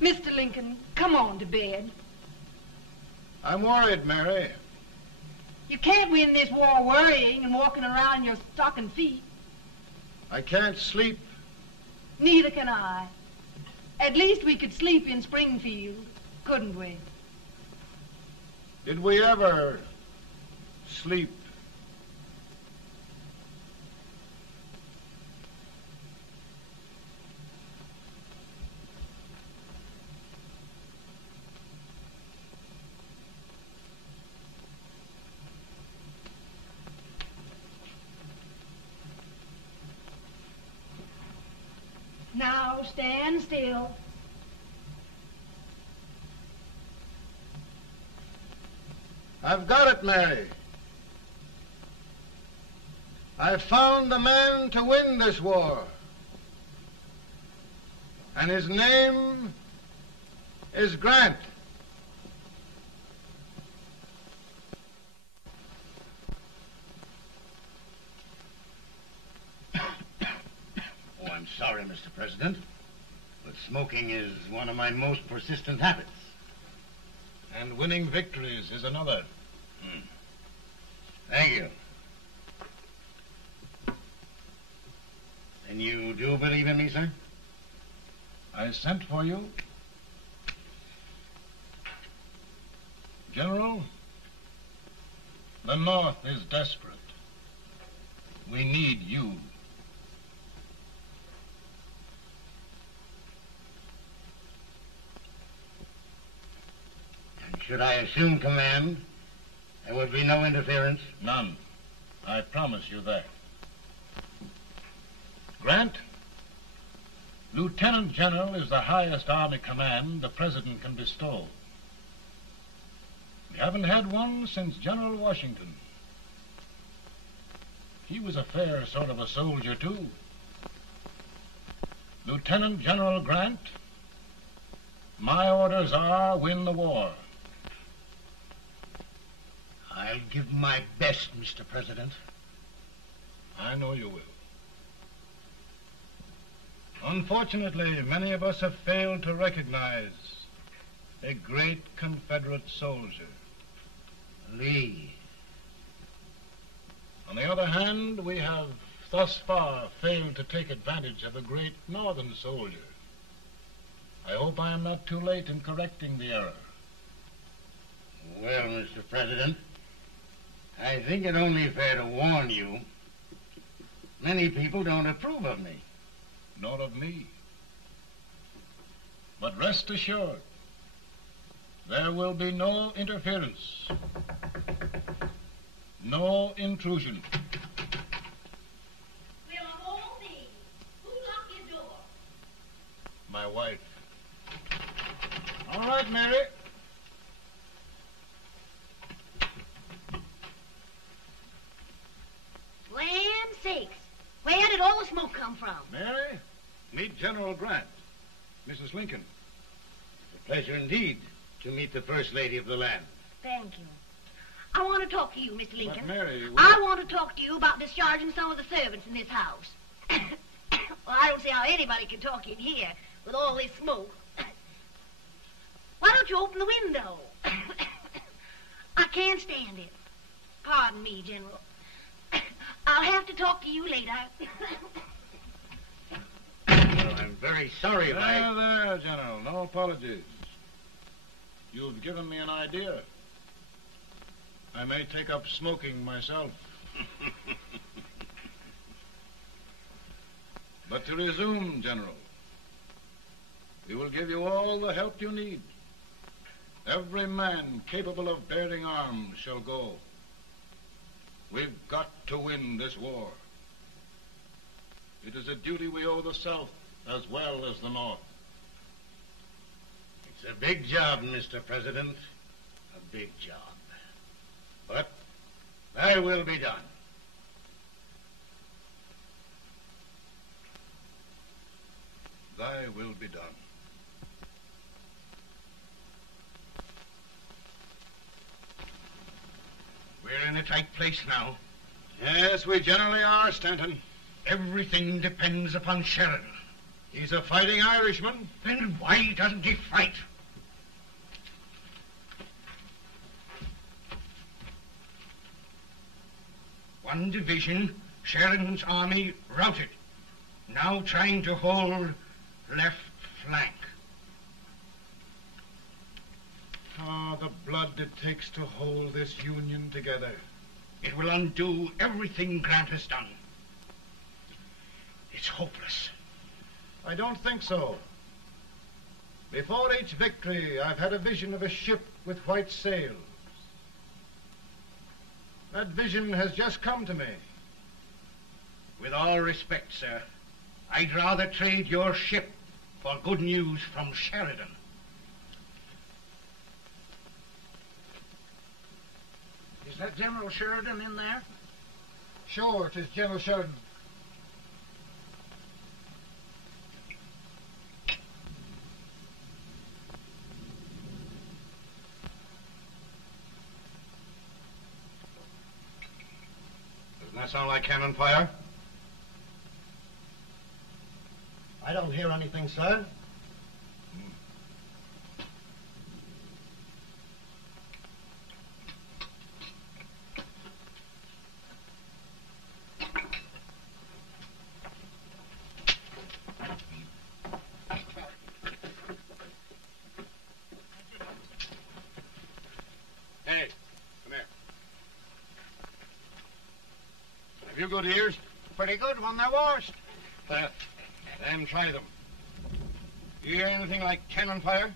Mr. Lincoln, come on to bed. I'm worried, Mary. You can't win this war worrying and walking around in your stocking feet. I can't sleep. Neither can I. At least we could sleep in Springfield, couldn't we? Did we ever sleep? Now stand still. I've got it, Mary. I've found the man to win this war. And his name is Grant. Oh, I'm sorry, Mr. President, but smoking is one of my most persistent habits. And winning victories is another. Thank you. And you do believe in me, sir? I sent for you. General, the North is desperate. We need you. And should I assume command, there would be no interference? None. I promise you that. Grant, Lieutenant General is the highest army command the President can bestow. We haven't had one since General Washington. He was a fair sort of a soldier, too. Lieutenant General Grant, my orders are win the war. I'll give my best, Mr. President. I know you will. Unfortunately, many of us have failed to recognize a great Confederate soldier. Lee. On the other hand, we have thus far failed to take advantage of a great Northern soldier. I hope I am not too late in correcting the error. Well, Mr. President, I think it only fair to warn you. Many people don't approve of me. Nor of me. But rest assured, there will be no interference, no intrusion. Will all be. Who locked your door? My wife. All right, Mary. Land sakes. Where did all the smoke come from? Mary, meet General Grant. Mrs. Lincoln. It's a pleasure indeed to meet the First Lady of the land. Thank you. I want to talk to you, Mr. Lincoln. But Mary, I want to talk to you about discharging some of the servants in this house. Well, I don't see how anybody can talk in here with all this smoke. Why don't you open the window? I can't stand it. Pardon me, General. I'll have to talk to you later. Well, I'm very sorry if There, General. No apologies. You've given me an idea. I may take up smoking myself. But to resume, General, we will give you all the help you need. Every man capable of bearing arms shall go. We've got to win this war. It is a duty we owe the South as well as the North. It's a big job, Mr. President. A big job. But thy will be done. Thy will be done. We're in a tight place now. Yes, we generally are, Stanton. Everything depends upon Sheridan. He's a fighting Irishman. Then why doesn't he fight? One division, Sheridan's army, routed. Now trying to hold left flank. Ah, the blood it takes to hold this Union together. It will undo everything Grant has done. It's hopeless. I don't think so. Before each victory, I've had a vision of a ship with white sails. That vision has just come to me. With all respect, sir, I'd rather trade your ship for good news from Sheridan. Is that General Sheridan in there? Sure, it is General Sheridan. Doesn't that sound like cannon fire? I don't hear anything, sir. Hey, come here. Have you good ears? Pretty good when they're washed. Then try them. You hear anything like cannon fire?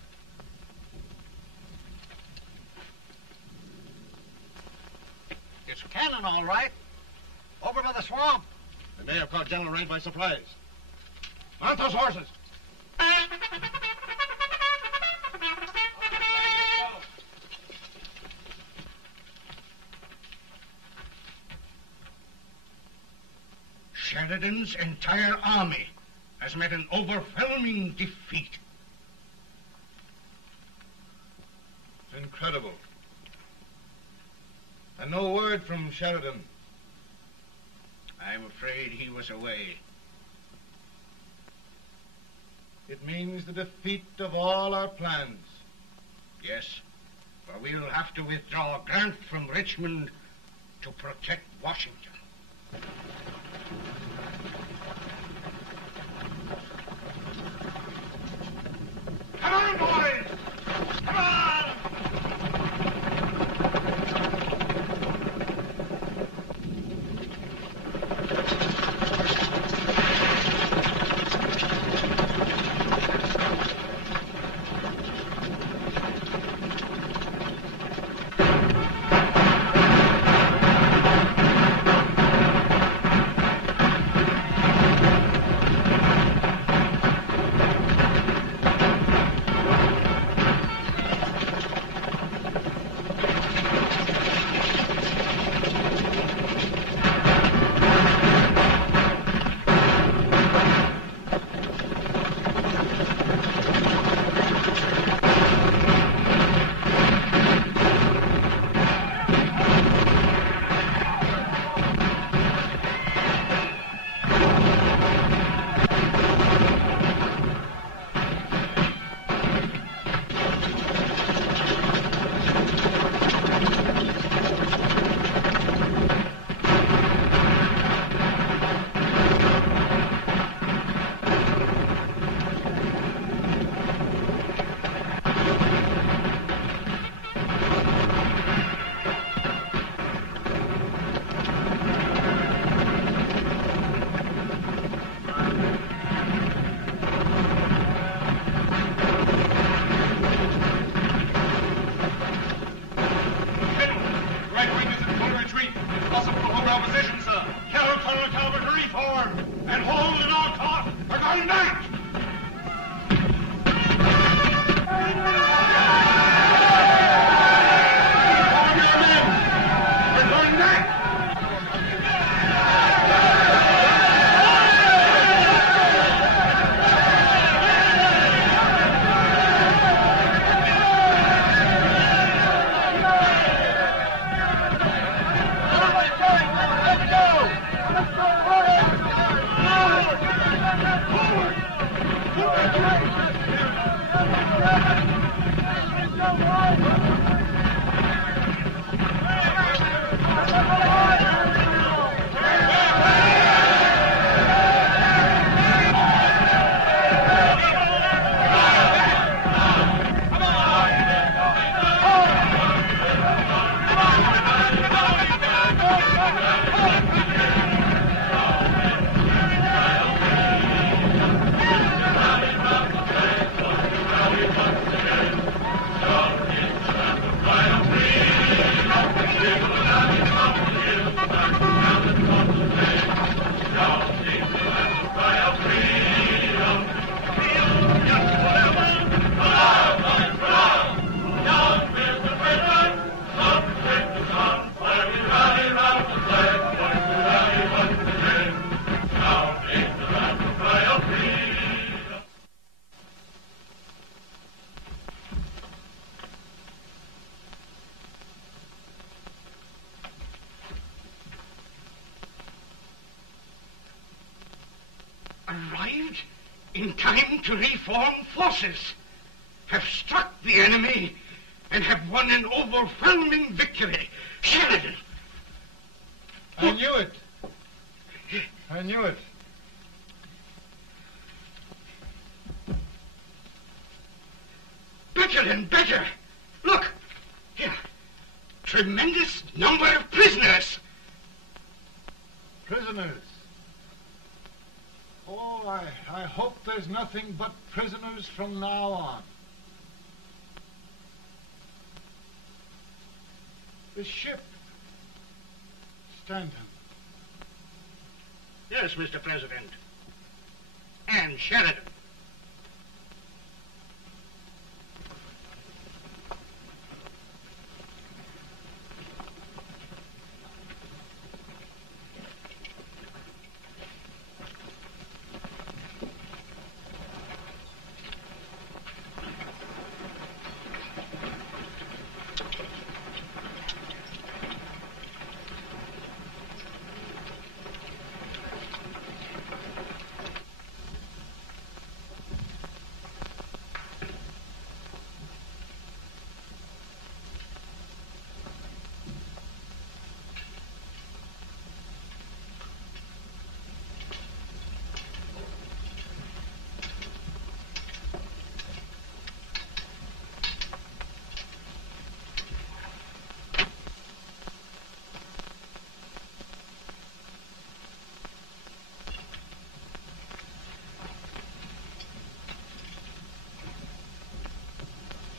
It's cannon, all right. Over by the swamp. They may have caught General Rank by surprise. Mount those horses. Sheridan's entire army has met an overwhelming defeat. It's incredible. And no word from Sheridan. I'm afraid he was away. It means the defeat of all our plans. Yes, for we'll have to withdraw Grant from Richmond to protect Washington. Come on, boys! Come on! Arrived in time to reform forces, have struck the enemy, and have won an overwhelming victory. Sheridan! I knew it. I knew it. Better and better. Look, here. Tremendous number of prisoners. Prisoners. Oh, I hope there's nothing but prisoners from now on. The ship. Stanton. Yes, Mr. President. And Sheridan.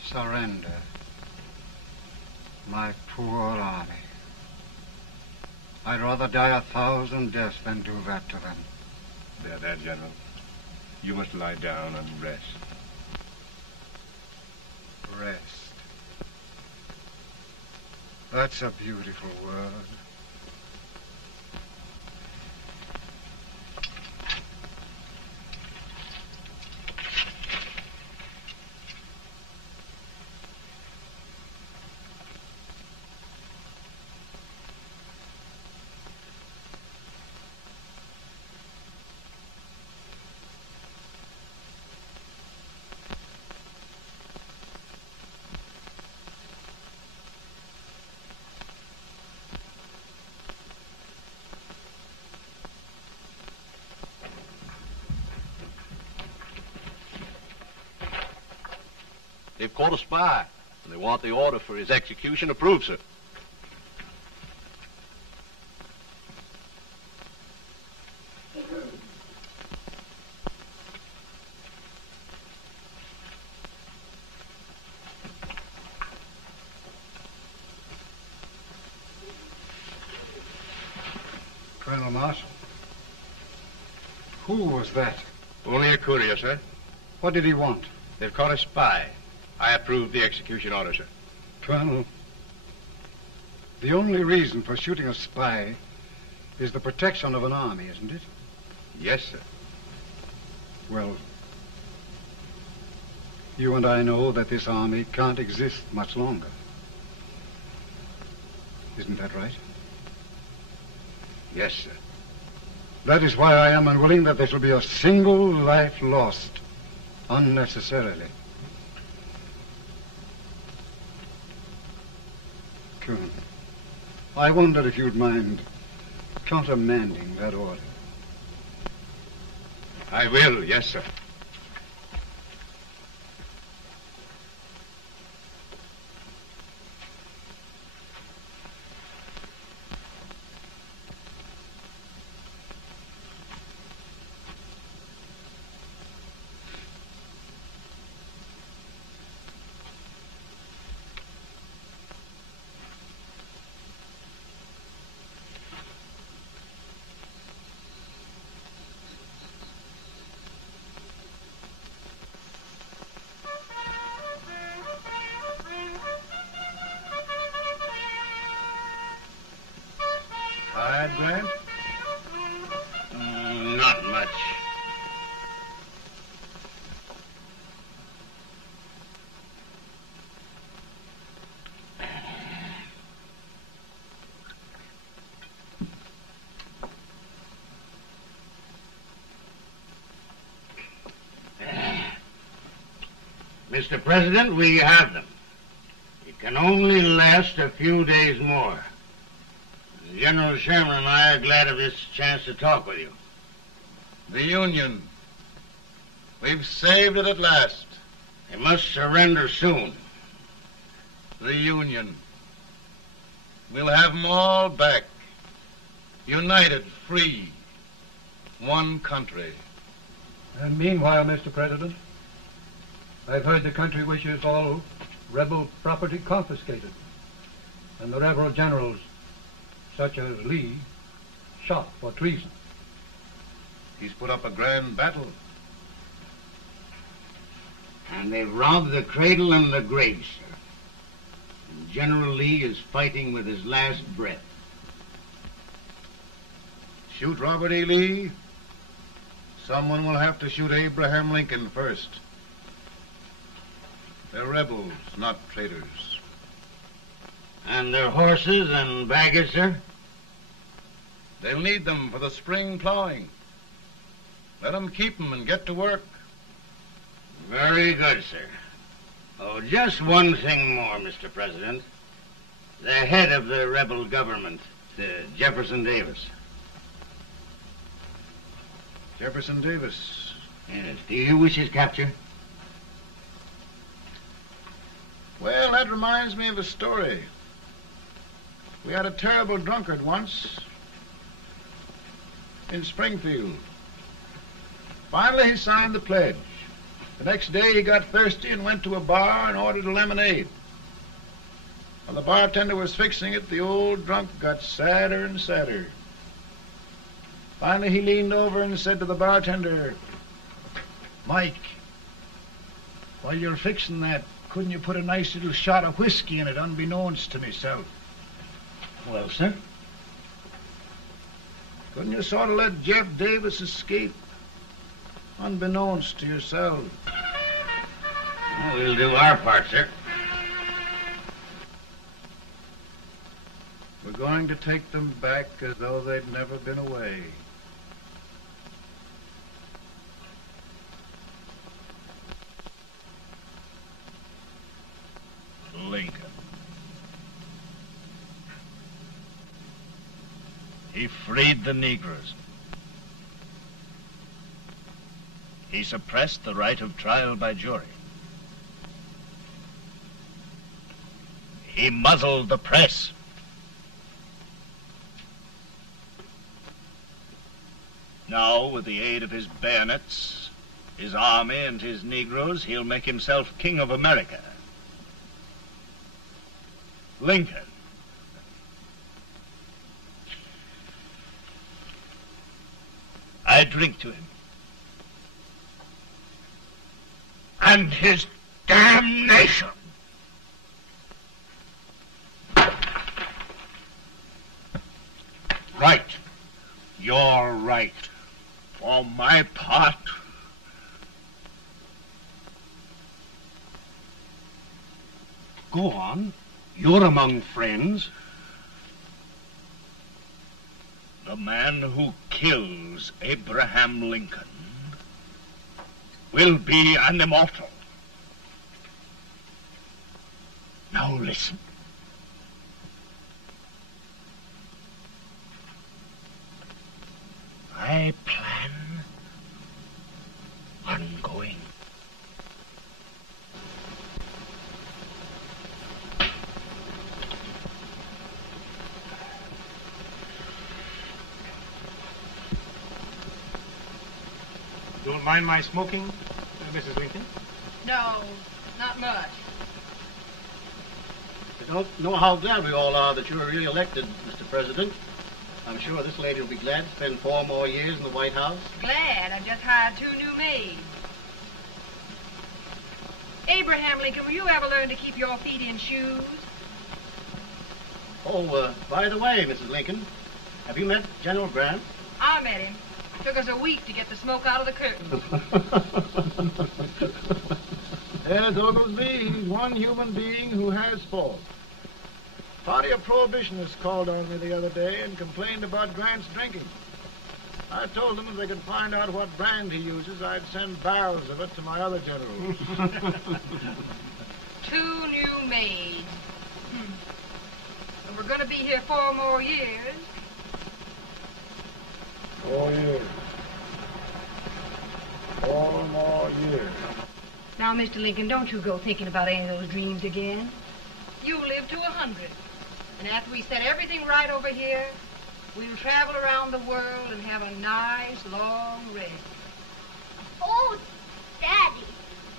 Surrender. My poor army. I'd rather die 1,000 deaths than do that to them. There, General. You must lie down and rest. Rest. That's a beautiful word. They've caught a spy, and they want the order for his execution approved, sir. Colonel Marshall. Who was that? Only a courier, sir. What did he want? They've caught a spy. I approve the execution order, sir. Colonel, the only reason for shooting a spy is the protection of an army, isn't it? Yes, sir. Well, you and I know that this army can't exist much longer. Isn't that right? Yes, sir. That is why I am unwilling that there shall be a single life lost unnecessarily. Colonel. I wondered if you'd mind countermanding that order. I will, yes, sir. Tired, Grant? Not much. Mr. President, we have them. It can only last a few days more. General Sherman and I are glad of this chance to talk with you. The Union. We've saved it at last. They must surrender soon. The Union. We'll have them all back. United, free. One country. And meanwhile, Mr. President, I've heard the country wishes all rebel property confiscated, and the rebel generals, such as Lee, shot for treason. He's put up a grand battle. And they've robbed the cradle and the grave, sir. And General Lee is fighting with his last breath. Shoot Robert E. Lee? Someone will have to shoot Abraham Lincoln first. They're rebels, not traitors. And their horses and baggage, sir? They'll need them for the spring plowing. Let them keep them and get to work. Very good, sir. Oh, just one thing more, Mr. President. The head of the rebel government, Jefferson Davis. Jefferson Davis? Yes. Do you wish his capture? Well, that reminds me of a story. We had a terrible drunkard once in Springfield. Finally, he signed the pledge. The next day, he got thirsty and went to a bar and ordered a lemonade. While the bartender was fixing it, the old drunk got sadder and sadder. Finally, he leaned over and said to the bartender, "Mike, while you're fixing that, couldn't you put a nice little shot of whiskey in it, unbeknownst to myself?" Well, sir? Couldn't you sort of let Jeff Davis escape, unbeknownst to yourself? Well, we'll do our part, sir. We're going to take them back as though they'd never been away. Lincoln. He freed the Negroes. He suppressed the right of trial by jury. He muzzled the press. Now, with the aid of his bayonets, his army, and his Negroes, he'll make himself king of America. Lincoln. I drink to him. And his damnation. Right. You're right. For my part, Go on. You're among friends. the man who kills Abraham Lincoln will be an immortal. Now listen. Mind my smoking, Mrs. Lincoln? No, not much. I don't know how glad we all are that you're re-elected, Mr. President. I'm sure this lady will be glad to spend 4 more years in the White House. Glad. I've just hired 2 new maids. Abraham Lincoln, will you ever learn to keep your feet in shoes? Oh, by the way, Mrs. Lincoln, have you met General Grant? I met him. Took us a week to get the smoke out of the curtains. Yes, Oglesby, he's one human being who has faults. Party of Prohibitionists called on me the other day and complained about Grant's drinking. I told them if they could find out what brand he uses, I'd send barrels of it to my other generals. 2 new maids. And we're going to be here 4 more years. 4 years. 4 more years. Now, Mr. Lincoln, don't you go thinking about any of those dreams again. You live to 100. And after we set everything right over here, we'll travel around the world and have a nice, long rest. Oh, Daddy,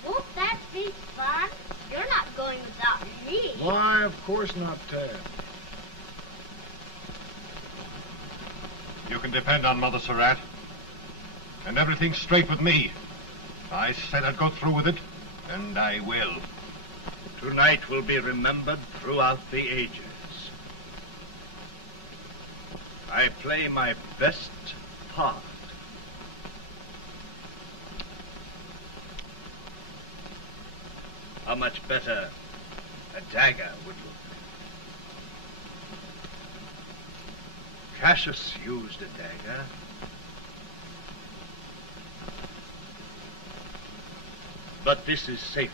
won't that be fun? You're not going without me. Why, of course not, Tad. You can depend on Mother Surratt. And everything's straight with me. I said I'd go through with it, and I will. Tonight will be remembered throughout the ages. I play my best part. How much better a dagger would look. Cassius used a dagger. But this is safer.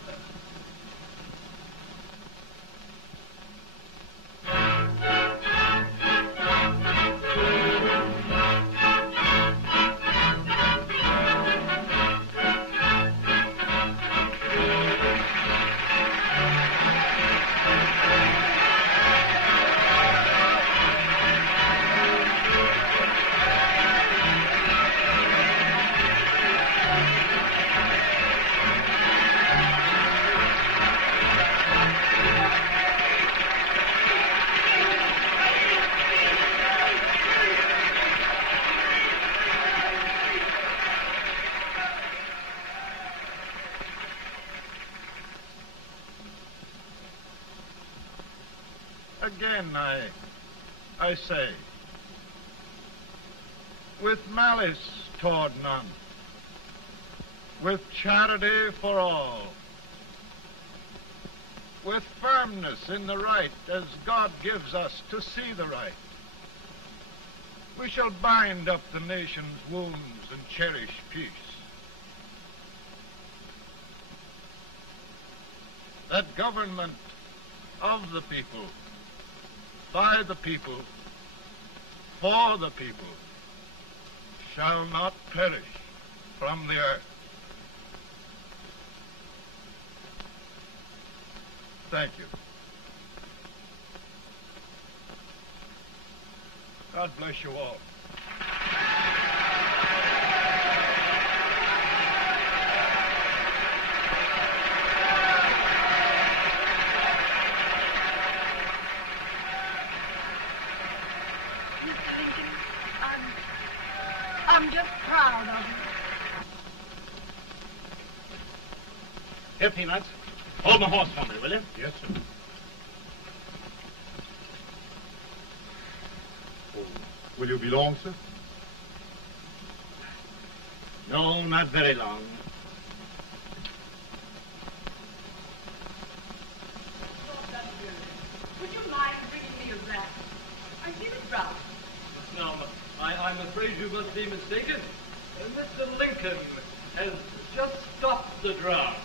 Again, I say, with malice toward none, with charity for all, with firmness in the right as God gives us to see the right, we shall bind up the nation's wounds and cherish peace. That government of the people, by the people, for the people, shall not perish from the earth. Thank you. God bless you all. I'm just proud of you. Here, Peanuts. Hold my horse for me, will you? Yes, sir. Oh, will you be long, sir? No, not very long. Would you mind bringing me a wrap? I see the drop. Now, I'm afraid you must be mistaken. Mr. Lincoln has just stopped the draft.